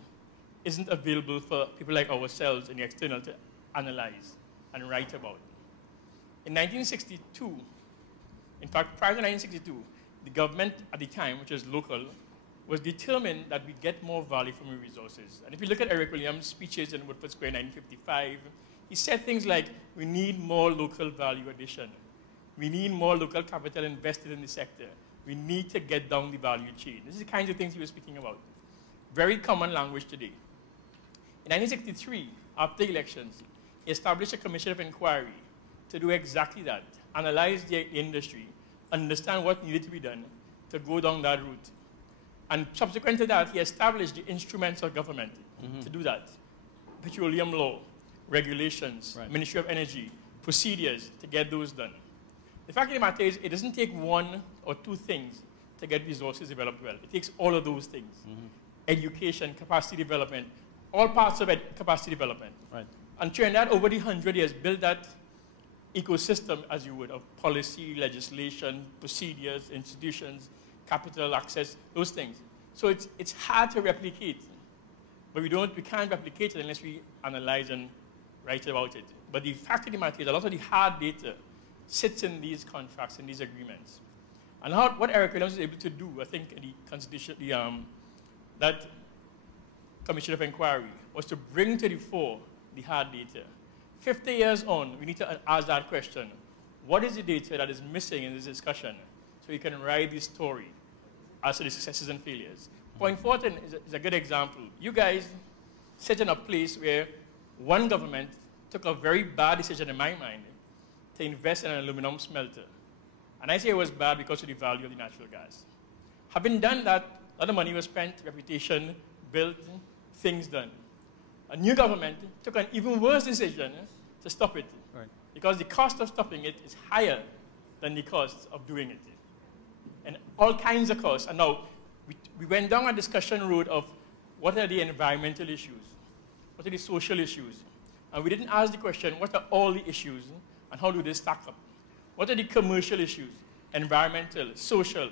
isn't available for people like ourselves in the external to analyze and write about. In 1962, in fact, prior to 1962, the government at the time, which was local, was determined that we get more value from our resources. And if you look at Eric Williams' speeches in Woodford Square in 1955, he said things like, we need more local value addition. We need more local capital invested in the sector. We need to get down the value chain. This is the kinds of things he was speaking about. Very common language today. In 1963, after the elections, he established a commission of inquiry to do exactly that, analyze the industry, understand what needed to be done to go down that route. And subsequent to that, he established the instruments of government to do that. Petroleum law, regulations, Right. Ministry of Energy, procedures to get those done. The fact of the matter is, it doesn't take one or two things to get resources developed well. It takes all of those things. Education, capacity development, all parts of it, capacity development. Right. And Trinidad, over the 100 years, built that ecosystem, as you would, of policy, legislation, procedures, institutions, capital access, those things. So it's hard to replicate, but we can't replicate it unless we analyze and write about it. But the fact of the matter is, a lot of the hard data sits in these contracts, in these agreements. And what Eric Williams was able to do, I think, in the Constitution, that Commission of Inquiry, was to bring to the fore the hard data. 50 years on, we need to ask that question. What is the data that is missing in this discussion so we can write this story as to the successes and failures? Point Fortin is a good example. You guys sit in a place where one government took a very bad decision, in my mind, to invest in an aluminum smelter. And I say it was bad because of the value of the natural gas. Having done that, a lot of money was spent, reputation built, things done. A new government took an even worse decision to stop it. Right. Because the cost of stopping it is higher than the cost of doing it. And all kinds of costs. And now, we went down a discussion road of what are the environmental issues? What are the social issues? And we didn't ask the question, what are all the issues and how do they stack up? What are the commercial issues? Environmental, social,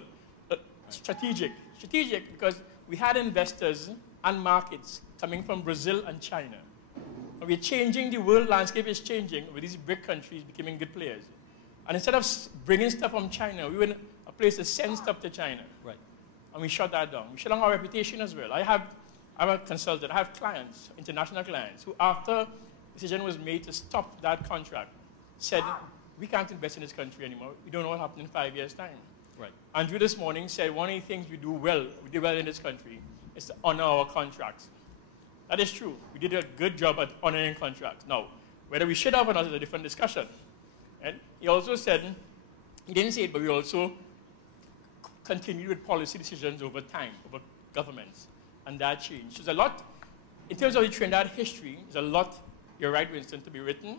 strategic. Strategic because we had investors and markets coming from Brazil and China. And we're changing, the world landscape is changing with these BRIC countries becoming good players. And instead of bringing stuff from China, we were in a place to send stuff to China. Right. And we shut that down. We shut down our reputation as well. I'm a consultant. I have clients, international clients, who after a decision was made to stop that contract, said, we can't invest in this country anymore. We don't know what happened in 5 years' time. Right. Andrew this morning said one of the things we do well in this country, is to honor our contracts. That is true. We did a good job at honoring contracts. Now, whether we should have or not is a different discussion. And he also said, he didn't say it, but we also continued with policy decisions over time, over governments. And that changed. So there's a lot, in terms of the Trinidad history, there's a lot, you're right, Winston, to be written,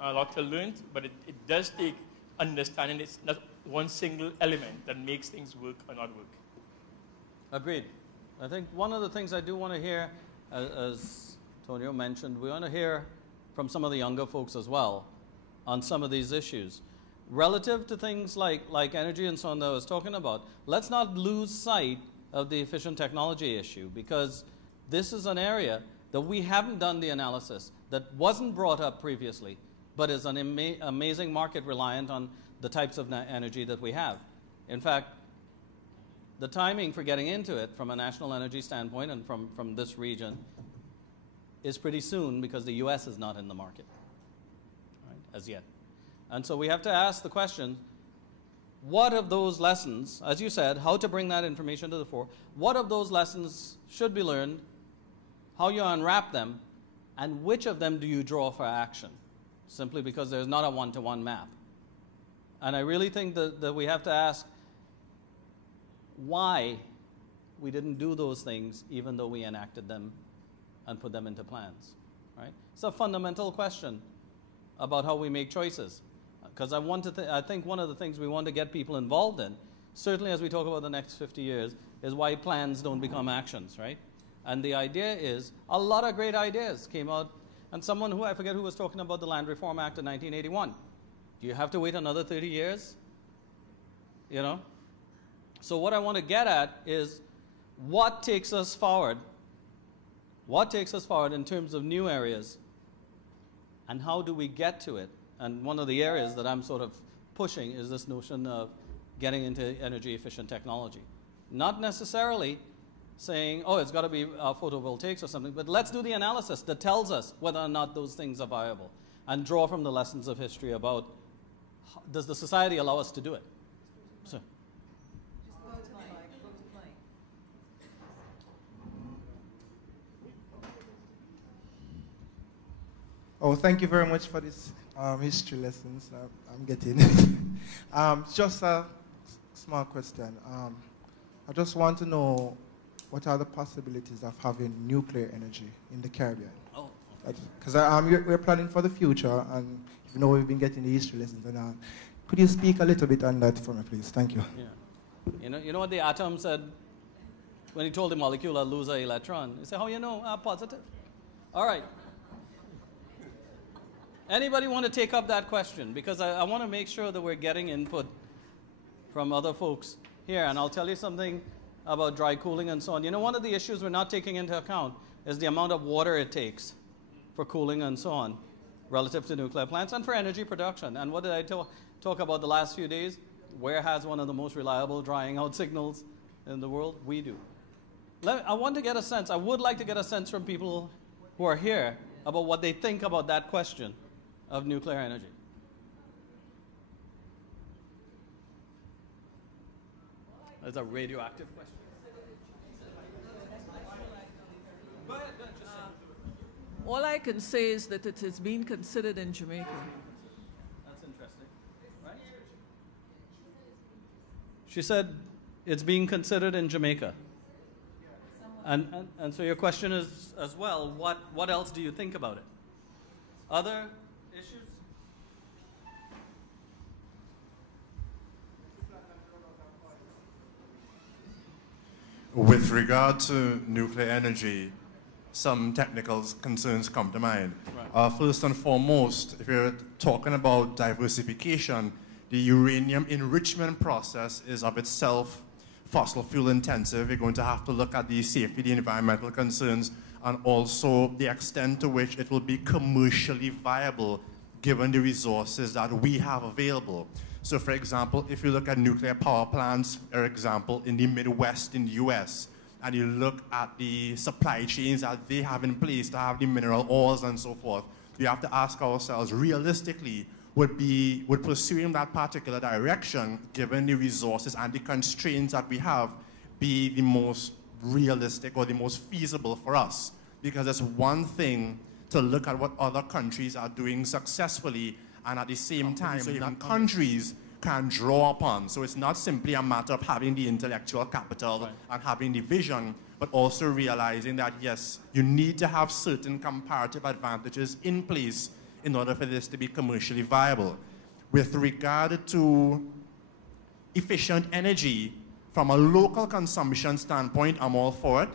a lot to learn, but it does take understanding. It's not one single element that makes things work or not work. Agreed. I think one of the things I do want to hear, as Tonio mentioned, we want to hear from some of the younger folks as well on some of these issues. Relative to things like energy and so on that I was talking about, let's not lose sight of the efficient technology issue, because this is an area that we haven't done the analysis, that wasn't brought up previously, but is an amazing market reliant on the types of energy that we have. In fact, the timing for getting into it from a national energy standpoint and from this region is pretty soon, because the US is not in the market, right, as yet. And so we have to ask the question, what of those lessons, as you said, how to bring that information to the fore, what of those lessons should be learned, how you unwrap them, and which of them do you draw for action? Simply because there's not a one-to-one map. And I really think that we have to ask why we didn't do those things even though we enacted them and put them into plans, right? It's a fundamental question about how we make choices. Because I think one of the things we want to get people involved in, certainly as we talk about the next 50 years, is why plans don't become actions, right? And the idea is, a lot of great ideas came out, and someone who, I forget who was talking about the Land Reform Act of 1981. Do you have to wait another 30 years? You know? So what I want to get at is, what takes us forward? What takes us forward in terms of new areas? And how do we get to it? And one of the areas that I'm sort of pushing is this notion of getting into energy efficient technology. Not necessarily saying, oh, it's got to be photovoltaics or something, but let's do the analysis that tells us whether or not those things are viable, and draw from the lessons of history about, does the society allow us to do it? So. Oh, thank you very much for this history lessons I'm getting. Just a small question. I just want to know, what are the possibilities of having nuclear energy in the Caribbean? Oh. Because we're planning for the future, and you know we've been getting the history lessons. And could you speak a little bit on that for me, please? Thank you. Yeah. You know what the atom said when he told the molecule I'll lose an electron? He said, how you know? Positive. All right. Anybody want to take up that question? Because I want to make sure that we're getting input from other folks here. And I'll tell you something about dry cooling and so on. You know, one of the issues we're not taking into account is the amount of water it takes for cooling and so on, relative to nuclear plants and for energy production. And what did I talk about the last few days? Where has one of the most reliable drying out signals in the world? We do. I want to get a sense, I would like to get a sense from people who are here about what they think about that question of nuclear energy. That's a radioactive question. Go ahead, just say. All I can say is that it is being considered in Jamaica. That's interesting, right? She said it's being considered in Jamaica. And so your question is as well, what else do you think about it? Other issues? With regard to nuclear energy, some technical concerns come to mind. Right. First and foremost, if you're talking about diversification, the uranium enrichment process is of itself fossil fuel intensive. You're going to have to look at the safety, the environmental concerns, and also the extent to which it will be commercially viable given the resources that we have available. So for example, if you look at nuclear power plants, for example, in the Midwest in the US, and you look at the supply chains that they have in place to have the mineral ores and so forth, we have to ask ourselves, realistically, would pursuing that particular direction, given the resources and the constraints that we have, be the most realistic or the most feasible for us? Because it's one thing to look at what other countries are doing successfully, and at the same time, even countries can draw upon. So it's not simply a matter of having the intellectual capital and having the vision, but also realizing that, yes, you need to have certain comparative advantages in place in order for this to be commercially viable. With regard to efficient energy, from a local consumption standpoint, I'm all for it.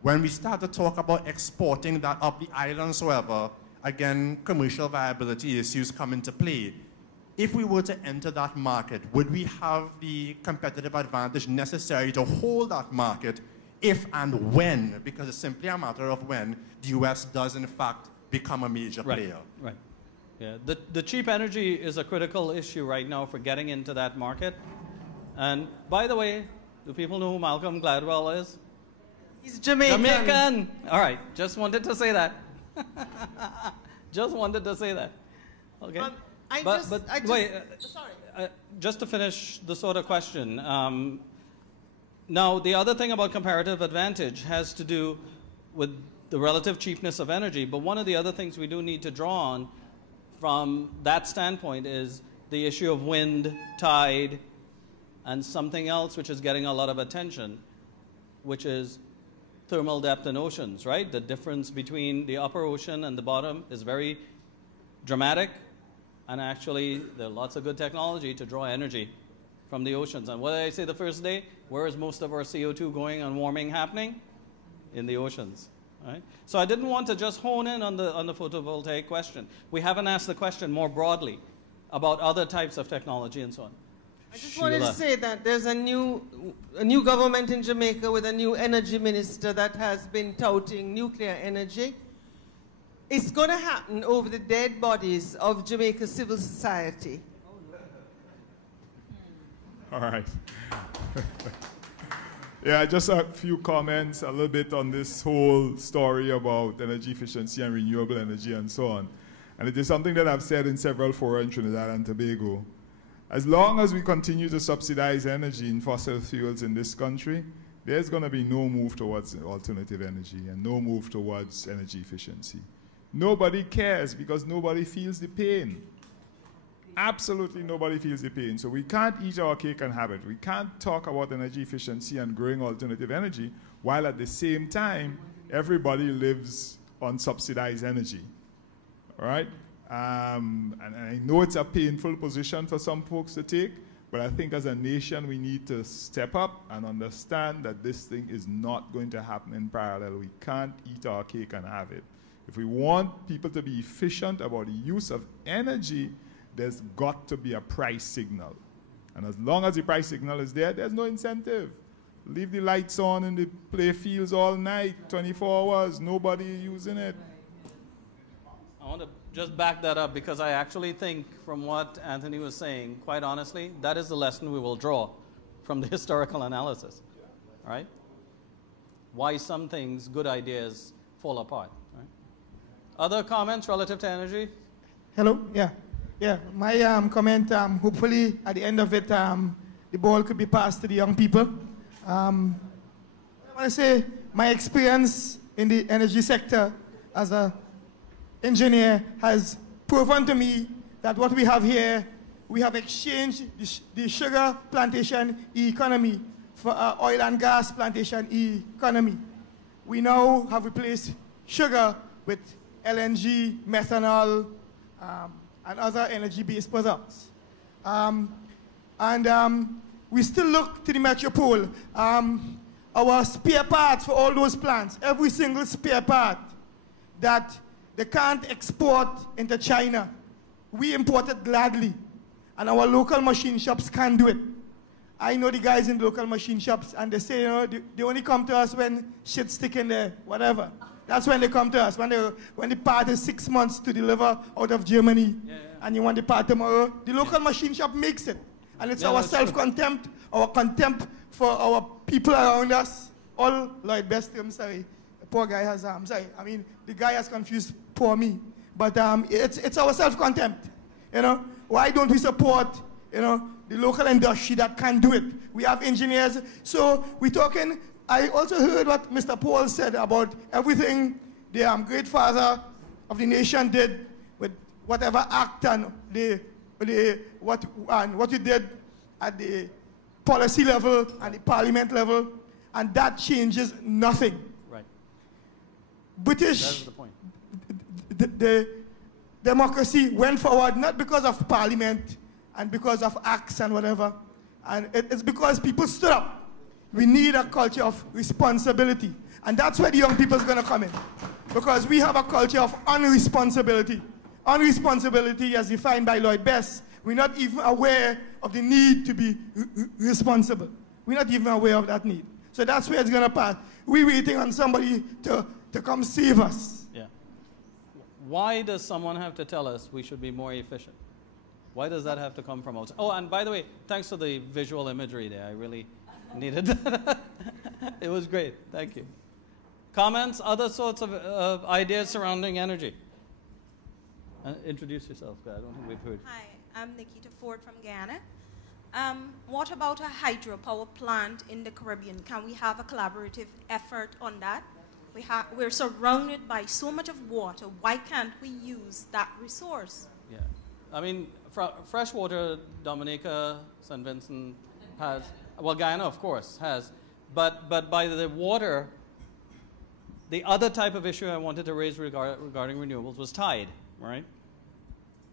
When we start to talk about exporting that up the islands, however, again, commercial viability issues come into play. If we were to enter that market, would we have the competitive advantage necessary to hold that market if and when, because it's simply a matter of when, the US does in fact become a major player? Right. Yeah. The cheap energy is a critical issue right now for getting into that market. And by the way, do people know who Malcolm Gladwell is? He's Jamaican. Jamaican! All right, just wanted to say that. Just wanted to say that. Okay. Just to finish the sort of question. Now, the other thing about comparative advantage has to do with the relative cheapness of energy, but one of the other things we do need to draw on from that standpoint is the issue of wind, tide, and something else which is getting a lot of attention, which is thermal depth in oceans, right? The difference between the upper ocean and the bottom is very dramatic, and actually there are lots of good technology to draw energy from the oceans. And what did I say the first day? Where is most of our CO2 going and warming happening? In the oceans, right? So I didn't want to just hone in on the photovoltaic question. We haven't asked the question more broadly about other types of technology and so on. I just wanted to say that there's a new government in Jamaica with a new energy minister that has been touting nuclear energy. It's going to happen over the dead bodies of Jamaica civil society. All right. Yeah, just a few comments, a little bit on this whole story about energy efficiency and renewable energy and so on. And it is something that I've said in several fora in Trinidad and Tobago. As long as we continue to subsidize energy in fossil fuels in this country, there's going to be no move towards alternative energy and no move towards energy efficiency. Nobody cares because nobody feels the pain. Absolutely nobody feels the pain. So we can't eat our cake and have it. We can't talk about energy efficiency and growing alternative energy while at the same time everybody lives on subsidized energy. All right? And I know it's a painful position for some folks to take, but I think as a nation we need to step up and understand that this thing is not going to happen in parallel. We can't eat our cake and have it. If we want people to be efficient about the use of energy, there's got to be a price signal. And as long as the price signal is there, there's no incentive. Leave the lights on in the play fields all night, 24 hours, nobody using it. I want to just back that up because I actually think from what Anthony was saying, quite honestly, that is the lesson we will draw from the historical analysis, right? Why some things, good ideas, fall apart, right? Other comments relative to energy? Hello, yeah. My comment, hopefully at the end of it, the ball could be passed to the young people. I want to say my experience in the energy sector as an engineer has proven to me that what we have here, we have exchanged the sugar plantation economy for oil and gas plantation economy. We now have replaced sugar with LNG, methanol, and other energy-based products. we still look to the metropole. Our spare parts for all those plants, every single spare part that they can't export into China, we import it gladly. And our local machine shops can't do it. I know the guys in local machine shops, and they say, you know, they only come to us when shit's sticking there, whatever. That's when they come to us, when the part is 6 months to deliver out of Germany, and you want the part tomorrow. The local machine shop makes it. And it's our self-contempt, our contempt for our people around us. All Lloyd Best, I'm sorry. The poor guy has, I'm sorry. I mean, the guy has confused poor me. But it's our self-contempt, you know. Why don't we support, you know, the local industry that can do it? We have engineers. So we're talking, I also heard what Mr. Paul said about everything the great father of the nation did with whatever act and what he did at the policy level and the parliament level, and that changes nothing. Right. British, that's the point. The democracy went forward not because of parliament and because of acts and whatever, and it's because people stood up. We need a culture of responsibility, and that's where the young people is going to come in, because we have a culture of unresponsibility. Unresponsibility as defined by Lloyd Best. We're not even aware of the need to be responsible. We're not even aware of that need. So that's where it's going to pass. We're waiting on somebody to come save us. Yeah. Why does someone have to tell us we should be more efficient? Why does that have to come from outside? Oh, and by the way, thanks for the visual imagery there. I really needed that. It was great. Thank you. Comments, other sorts of ideas surrounding energy? Introduce yourself, guys. I don't think we've heard. Hi, I'm Nikita Ford from Ghana. What about a hydropower plant in the Caribbean? Can we have a collaborative effort on that? We're surrounded by so much of water. Why can't we use that resource? Yeah. I mean, freshwater, Dominica, St. Vincent has, well, Guyana, of course, has. But by the water, the other type of issue I wanted to raise regarding renewables was tide, right?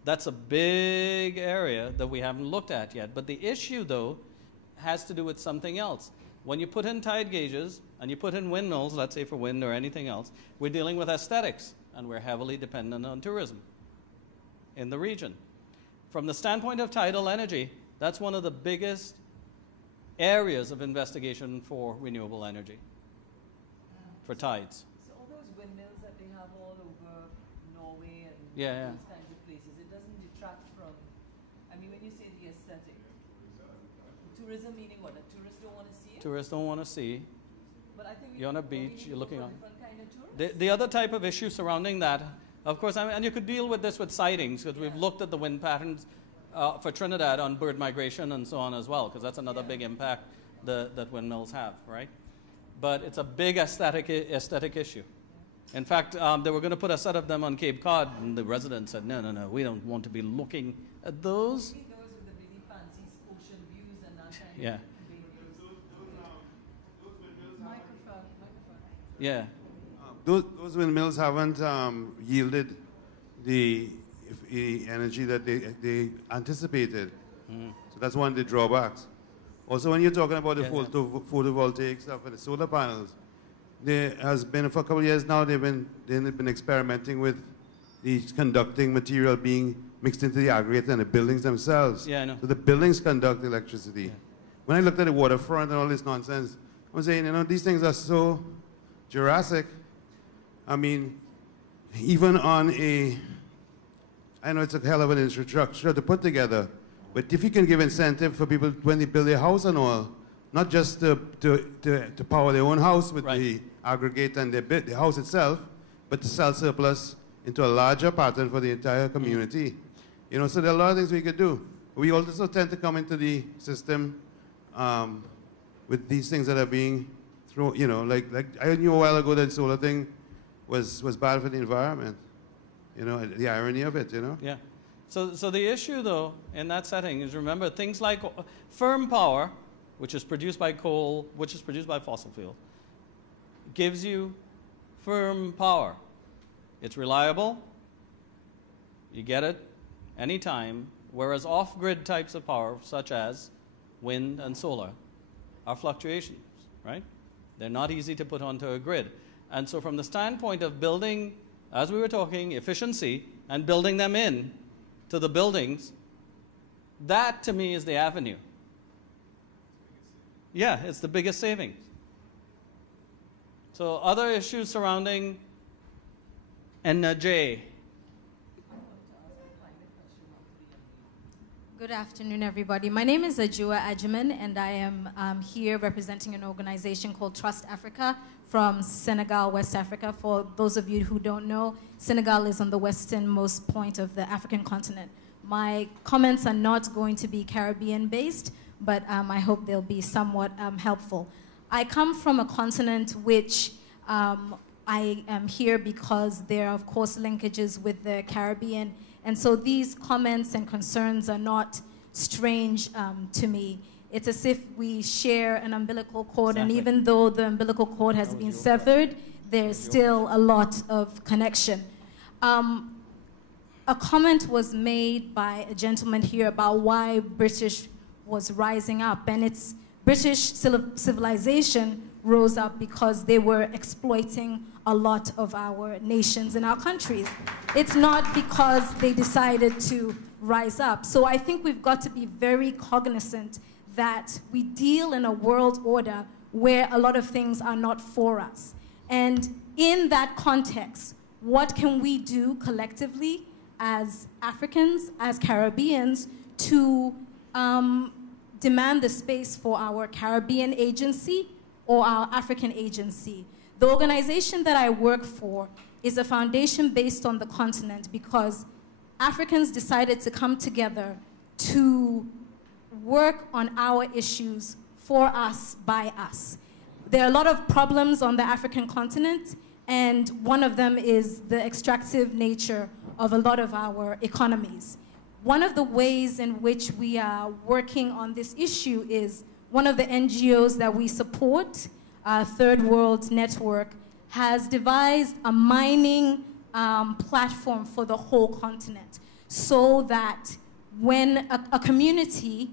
That's a big area that we haven't looked at yet. But the issue, though, has to do with something else. When you put in tide gauges and you put in windmills, let's say for wind or anything else, we're dealing with aesthetics, and we're heavily dependent on tourism in the region. From the standpoint of tidal energy, that's one of the biggest areas of investigation for renewable energy, for tides. So all those windmills that they have all over Norway and Yeah. these kinds of places, it doesn't detract from, I mean, when you say the aesthetic, tourism meaning what? That tourists don't want to see it? Tourists don't want to see. But I think you're on a beach, you're looking on. Kind of the other type of issue surrounding that, of course, and you could deal with this with sightings, because we've looked at the wind patterns for Trinidad on bird migration and so on as well, because that's another big impact that windmills have, right? But it's a big aesthetic issue. In fact, they were going to put a set of them on Cape Cod, and the residents said, no, we don't want to be looking at those. Those with the really fancy ocean views and that kind Yeah. of microphone. Yeah. Those windmills haven't yielded the energy that they anticipated. So that's one of the drawbacks. Also, when you're talking about the photovoltaic stuff and the solar panels, there has been, for a couple of years now, they've been experimenting with the conducting material being mixed into the aggregate and the buildings themselves. Yeah, I know. So the buildings conduct electricity. Yeah. When I looked at the waterfront and all this nonsense, I was saying, these things are so Jurassic. I mean, even on I know it's a hell of an infrastructure to put together, but if you can give incentive for people when they build their house and all, not just to power their own house with the aggregate and the house itself, but to sell surplus into a larger pattern for the entire community. So there are a lot of things we could do. We also tend to come into the system with these things that are being thrown, like I knew a while ago that solar thing was bad for the environment. The irony of it, Yeah. So the issue, though, in that setting is, remember, things like firm power, which is produced by coal, which is produced by fossil fuel, gives you firm power. It's reliable. You get it anytime, whereas off-grid types of power, such as wind, and solar, are fluctuations, right? They're not easy to put onto a grid. And so from the standpoint of building, as we were talking, efficiency, and building them in to the buildings, that to me is the avenue. Yeah, it's the biggest savings. So other issues surrounding energy. Good afternoon, everybody. My name is Ajua Ajiman, and I am here representing an organization called Trust Africa from Senegal, West Africa. For those of you who don't know, Senegal is on the westernmost point of the African continent. My comments are not going to be Caribbean-based, but I hope they'll be somewhat helpful. I come from a continent which I am here because there are, of course, linkages with the Caribbean. And so these comments and concerns are not strange to me. It's as if we share an umbilical cord, and even though the umbilical cord has been severed, there's still a lot of connection. A comment was made by a gentleman here about why British was rising up, and it's British civilization rose up because they were exploiting a lot of our nations and our countries. It's not because they decided to rise up. So I think we've got to be very cognizant that we deal in a world order where a lot of things are not for us. And in that context, what can we do collectively as Africans, as Caribbeans, to demand the space for our Caribbean agency or our African agency? The organization that I work for is a foundation based on the continent because Africans decided to come together to work on our issues for us, by us. There are a lot of problems on the African continent, and one of them is the extractive nature of a lot of our economies. One of the ways in which we are working on this issue is one of the NGOs that we support, Third World Network, has devised a mining platform for the whole continent so that when a community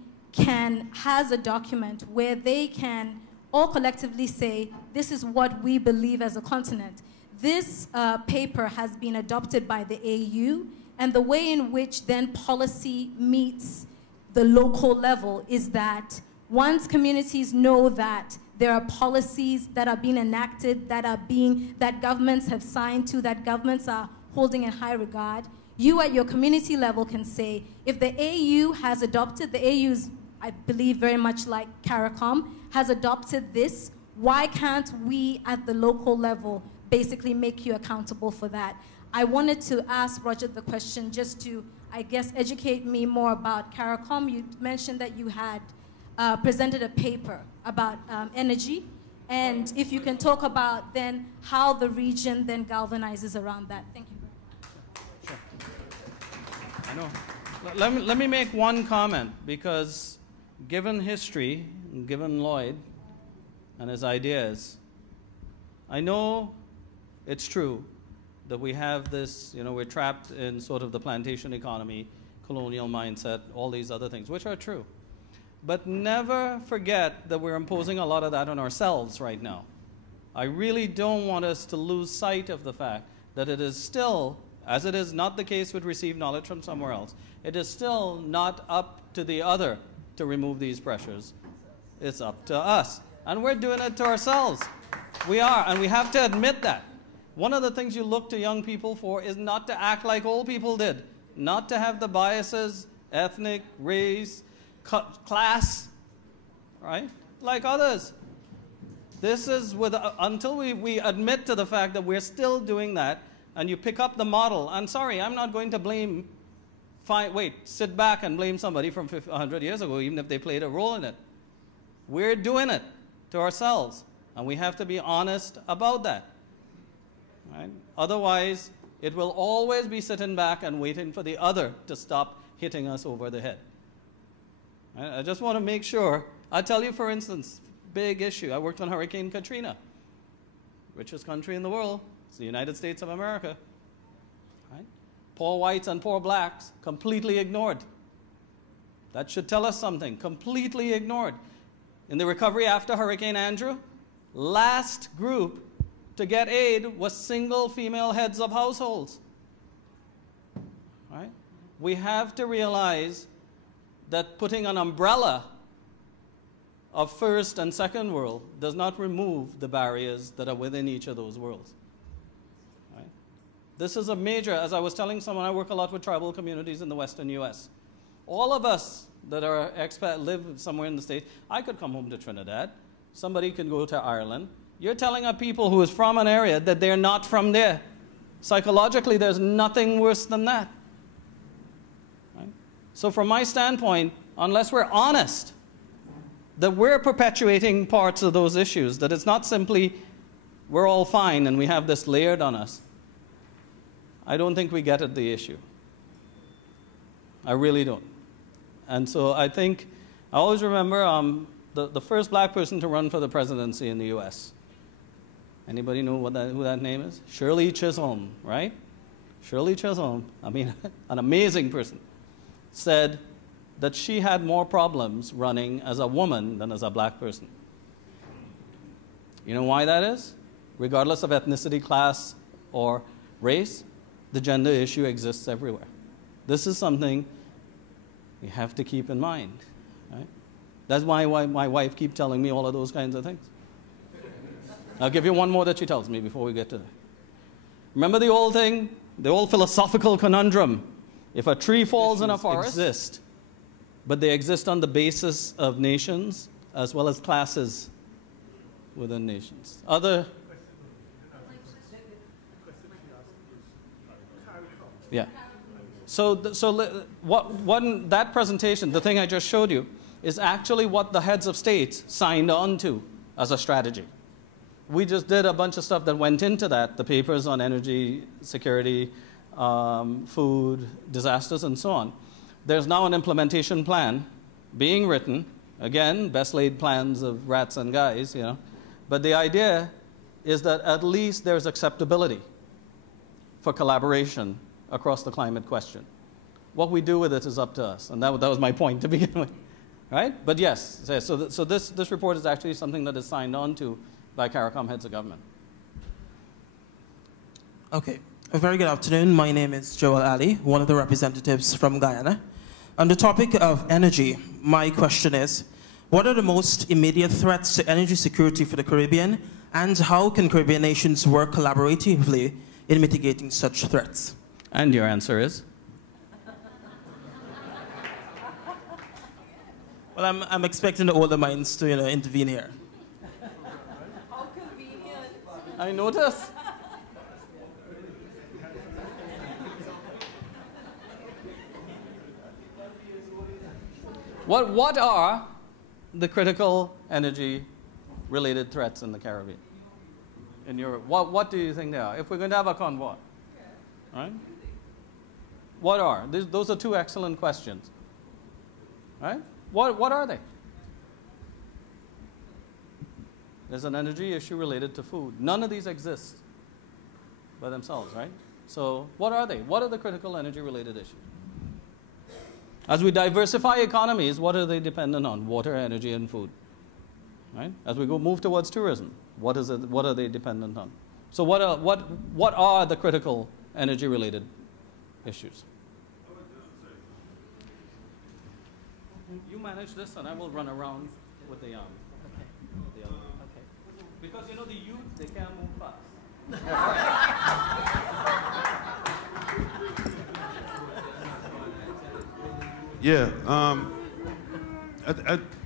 has a document where they can all collectively say, this is what we believe as a continent. This paper has been adopted by the AU, and the way in which then policy meets the local level is that once communities know that there are policies that are being enacted, that governments have signed to, that governments are holding in high regard, you at your community level can say, if the AU has adopted, the AU is, I believe, very much like CARICOM, has adopted this, why can't we at the local level basically make you accountable for that? I wanted to ask Roger the question just to, I guess, educate me more about CARICOM. You mentioned that you had presented a paper about energy, and if you can talk about then how the region then galvanizes around that. Thank you very much. Sure. I know. Let me make one comment, because given history, given Lloyd and his ideas, I know it's true that we have this, we're trapped in sort of the plantation economy, colonial mindset, all these other things, which are true. But never forget that we're imposing a lot of that on ourselves right now. I really don't want us to lose sight of the fact that it is still, as it is not the case with received knowledge from somewhere else, it is still not up to the other to remove these pressures. It's up to us. And we're doing it to ourselves. We are, and we have to admit that. One of the things you look to young people for is not to act like old people did, not to have the biases, ethnic, race, class, right? Like others. This is until we admit to the fact that we're still doing that, and you pick up the model. I'm sorry, I'm not going to blame, sit back and blame somebody from 100 years ago, even if they played a role in it. We're doing it to ourselves, and we have to be honest about that. Right? Otherwise, it will always be sitting back and waiting for the other to stop hitting us over the head. Right? I just want to make sure. I'll tell you, for instance, big issue. I worked on Hurricane Katrina. Richest country in the world. It's the United States of America. Right? Poor whites and poor blacks completely ignored. That should tell us something. Completely ignored. In the recovery after Hurricane Andrew, last group to get aid was single female heads of households. Right? We have to realize that putting an umbrella of first and second world does not remove the barriers that are within each of those worlds. Right? This is a major, as I was telling someone, I work a lot with tribal communities in the western US. All of us that are expat live somewhere in the States. I could come home to Trinidad. Somebody can go to Ireland. You're telling a people who is from an area that they're not from there. Psychologically, there's nothing worse than that. Right? So from my standpoint, unless we're honest that we're perpetuating parts of those issues, that it's not simply we're all fine and we have this layered on us, I don't think we get at the issue. I really don't. And so I think, I always remember the first black person to run for the presidency in the US. Anybody know who that name is? Shirley Chisholm, right? Shirley Chisholm, I mean, an amazing person, said that she had more problems running as a woman than as a black person. You know why that is? Regardless of ethnicity, class, or race, the gender issue exists everywhere. This is something we have to keep in mind. Right? That's why my wife keeps telling me all of those kinds of things. I'll give you one more that she tells me before we get to that. Remember the old thing, the old philosophical conundrum. If a tree falls in a forest, exist, but they exist on the basis of nations as well as classes within nations. Yeah. So that presentation, the thing I just showed you, is actually what the heads of states signed on to as a strategy. We just did a bunch of stuff that went into that, the papers on energy security, food, disasters, and so on. There's now an implementation plan being written. Again, best laid plans of rats and guys, you know. But the idea is that at least there's acceptability for collaboration across the climate question. What we do with it is up to us. And that was my point to begin with. Right? But yes, so this report is actually something that is signed on to by CARICOM heads of government. Okay. A very good afternoon. My name is Joel Ali, one of the representatives from Guyana. On the topic of energy, my question is, what are the most immediate threats to energy security for the Caribbean, and how can Caribbean nations work collaboratively in mitigating such threats? And your answer is? Well, I'm expecting the older minds to intervene here. How convenient. I notice. What are the critical energy-related threats in the Caribbean? In Europe, what do you think they are? If we're going to have a convoy, right? What are? Those are two excellent questions, right? What are they? There's an energy issue related to food. None of these exist by themselves, right? So what are they? What are the critical energy-related issues? As we diversify economies, what are they dependent on? Water, energy, and food. Right? As we move towards tourism, what are they dependent on? So what are the critical energy-related issues? You manage this, and I will run around with the other. Okay. Because the youth, they can't move fast. Yeah,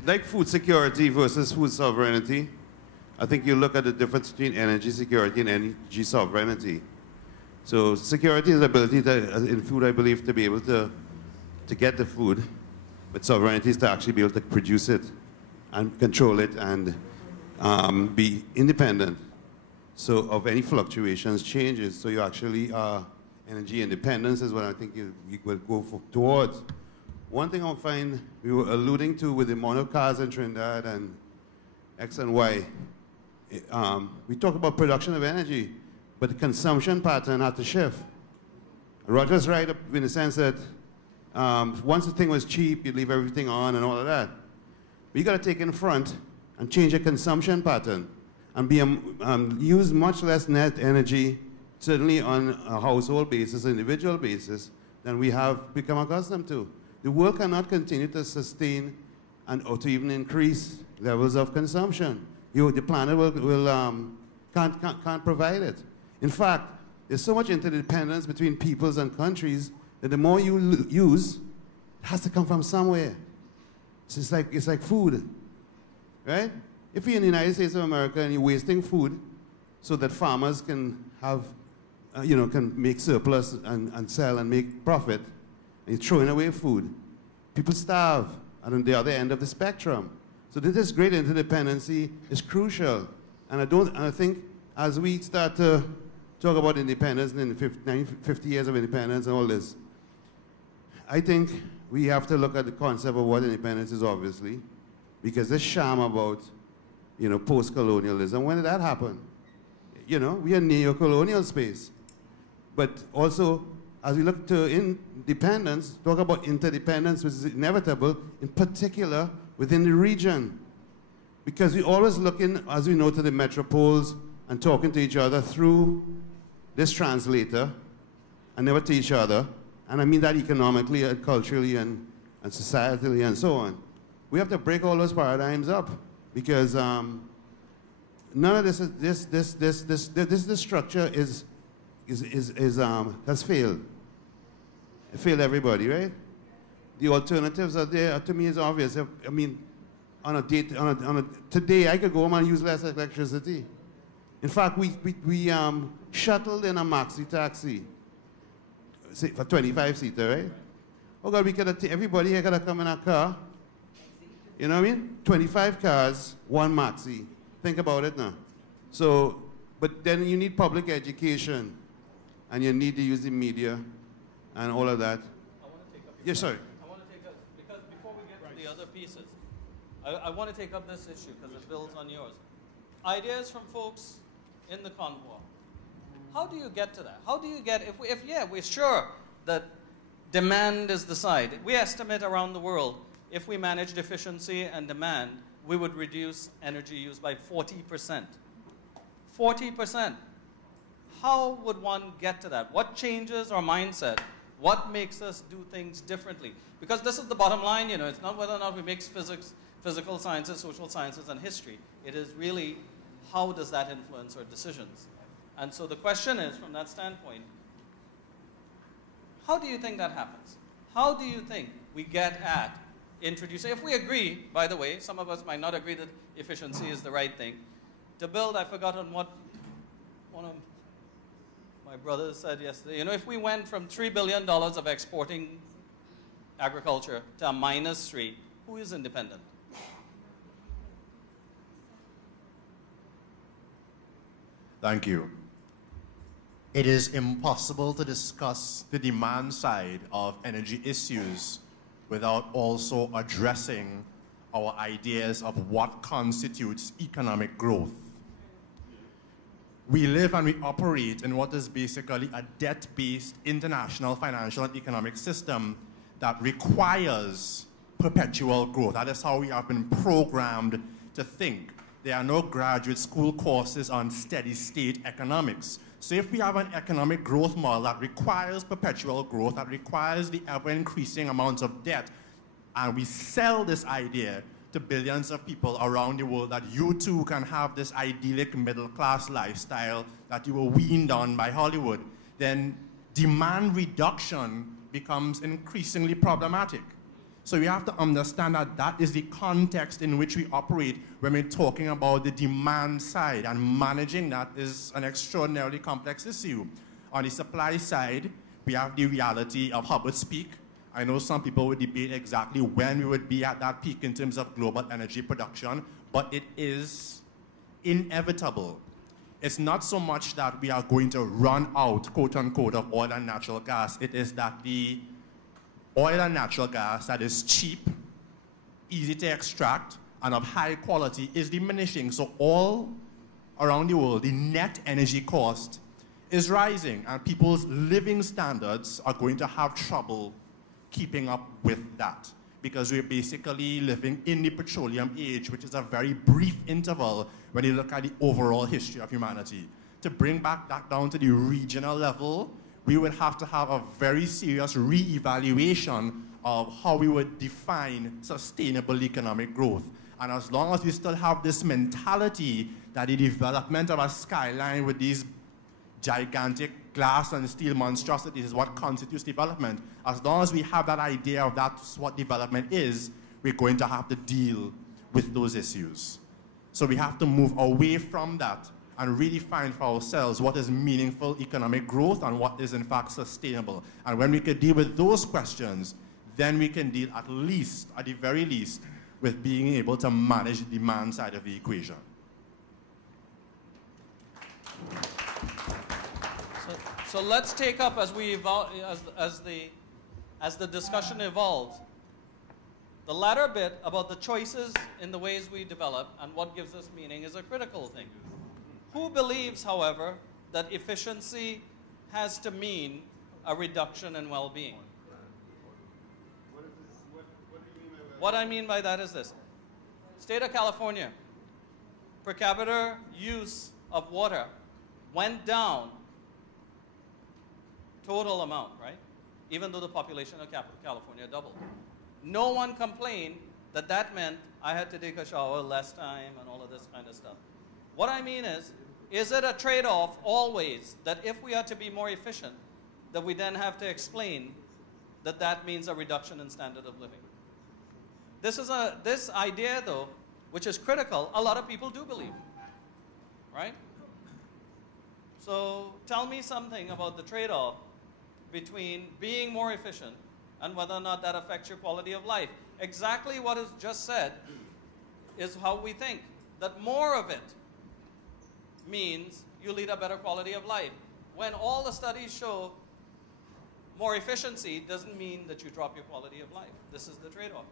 like food security versus food sovereignty, I think you look at the difference between energy security and energy sovereignty. So security is the ability to, in food, I believe, to be able to get the food, but sovereignty is to actually be able to produce it and control it and be independent so of any fluctuations, changes. So you actually energy independence is what I think you will go towards. One thing I find we were alluding to with the monocars in Trinidad and X and Y, we talk about production of energy, but the consumption pattern had to shift. Roger's right in the sense that Once the thing was cheap, you leave everything on and all of that. But you got to take in front and change your consumption pattern and use much less net energy, certainly on a household basis, individual basis, than we have become accustomed to. The world cannot continue to sustain or to even increase levels of consumption. The planet can't provide it. In fact, there's so much interdependence between peoples and countries that the more you use, it has to come from somewhere. So it's like food, right? If you're in the United States of America and you're wasting food so that farmers can have, can make surplus and sell and make profit, and you're throwing away food, people starve on the other end of the spectrum. So this great interdependency is crucial. And I think as we start to talk about independence and 50 years of independence and all this, I think we have to look at the concept of what independence is, obviously, because this sham about, post-colonialism, when did that happen? We are neo-colonial space. But also, as we look to independence, talk about interdependence, which is inevitable, in particular within the region. Because we're always looking, as we know, to the metropoles and talking to each other through this translator and never to each other. And I mean that economically and culturally and societally and so on. We have to break all those paradigms up because none of this structure has failed. It failed everybody, right? The alternatives are there. To me, it's obvious. I mean, today I could go home and use less electricity. In fact, we shuttled in a maxi taxi for 25-seater, right? Oh God, everybody here could have come in a car. You know what I mean? 25 cars, one maxi. Think about it now. So, but then you need public education, and you need to use the media, and all of that. Yes, sorry. Because before we get to the other pieces, I want to take up this issue because it builds on yours. Ideas from folks in the convoy. How do you get to that? How do you get, if we're sure that demand is the side. We estimate around the world, if we managed efficiency and demand, we would reduce energy use by 40%. 40%. How would one get to that? What changes our mindset? What makes us do things differently? Because this is the bottom line, it's not whether or not we mix physics, physical sciences, social sciences, and history. It is really how does that influence our decisions? And so the question is, from that standpoint, how do you think that happens? How do you think we get at introducing, if we agree, by the way, some of us might not agree that efficiency is the right thing, to build, I've forgotten what one of my brothers said yesterday, if we went from $3 billion of exporting agriculture to a -3, who is independent? Thank you. It is impossible to discuss the demand side of energy issues without also addressing our ideas of what constitutes economic growth. We live and we operate in what is basically a debt-based international financial and economic system that requires perpetual growth. That is how we have been programmed to think. There are no graduate school courses on steady-state economics. So if we have an economic growth model that requires perpetual growth, that requires the ever-increasing amounts of debt, and we sell this idea to billions of people around the world that you too can have this idyllic middle-class lifestyle that you were weaned on by Hollywood, then demand reduction becomes increasingly problematic. So we have to understand that that is the context in which we operate when we're talking about the demand side, and managing that is an extraordinarily complex issue. On the supply side, we have the reality of Hubbard's peak. I know some people would debate exactly when we would be at that peak in terms of global energy production, but it is inevitable. It's not so much that we are going to run out, quote unquote, of oil and natural gas. It is that the oil and natural gas that is cheap, easy to extract, and of high quality is diminishing. So all around the world, the net energy cost is rising, and people's living standards are going to have trouble keeping up with that, because we're basically living in the petroleum age, which is a very brief interval when you look at the overall history of humanity. To bring back that down to the regional level, we would have to have a very serious re-evaluation of how we would define sustainable economic growth. And as long as we still have this mentality that the development of a skyline with these gigantic glass and steel monstrosities is what constitutes development, as long as we have that idea of that's what development is, we're going to have to deal with those issues. So we have to move away from that and really find for ourselves what is meaningful economic growth and what is in fact sustainable. And when we can deal with those questions, then we can deal at least, at the very least, with being able to manage the demand side of the equation. So let's take up as we evolve, as the discussion evolves, the latter bit about the choices in the ways we develop and what gives us meaning is a critical thing. Who believes, however, that efficiency has to mean a reduction in well-being? What I mean by that is this. State of California, per capita use of water went down total amount, right? Even though the population of California doubled. No one complained that that meant I had to take a shower less time and all of this kind of stuff. What I mean is it a trade-off always that if we are to be more efficient, that we then have to explain that that means a reduction in standard of living? This idea, though, which is critical, a lot of people do believe, right? So tell me something about the trade-off between being more efficient and whether or not that affects your quality of life. Exactly what is just said is how we think, that more of it means you lead a better quality of life. When all the studies show more efficiency doesn't mean that you drop your quality of life. This is the trade-off.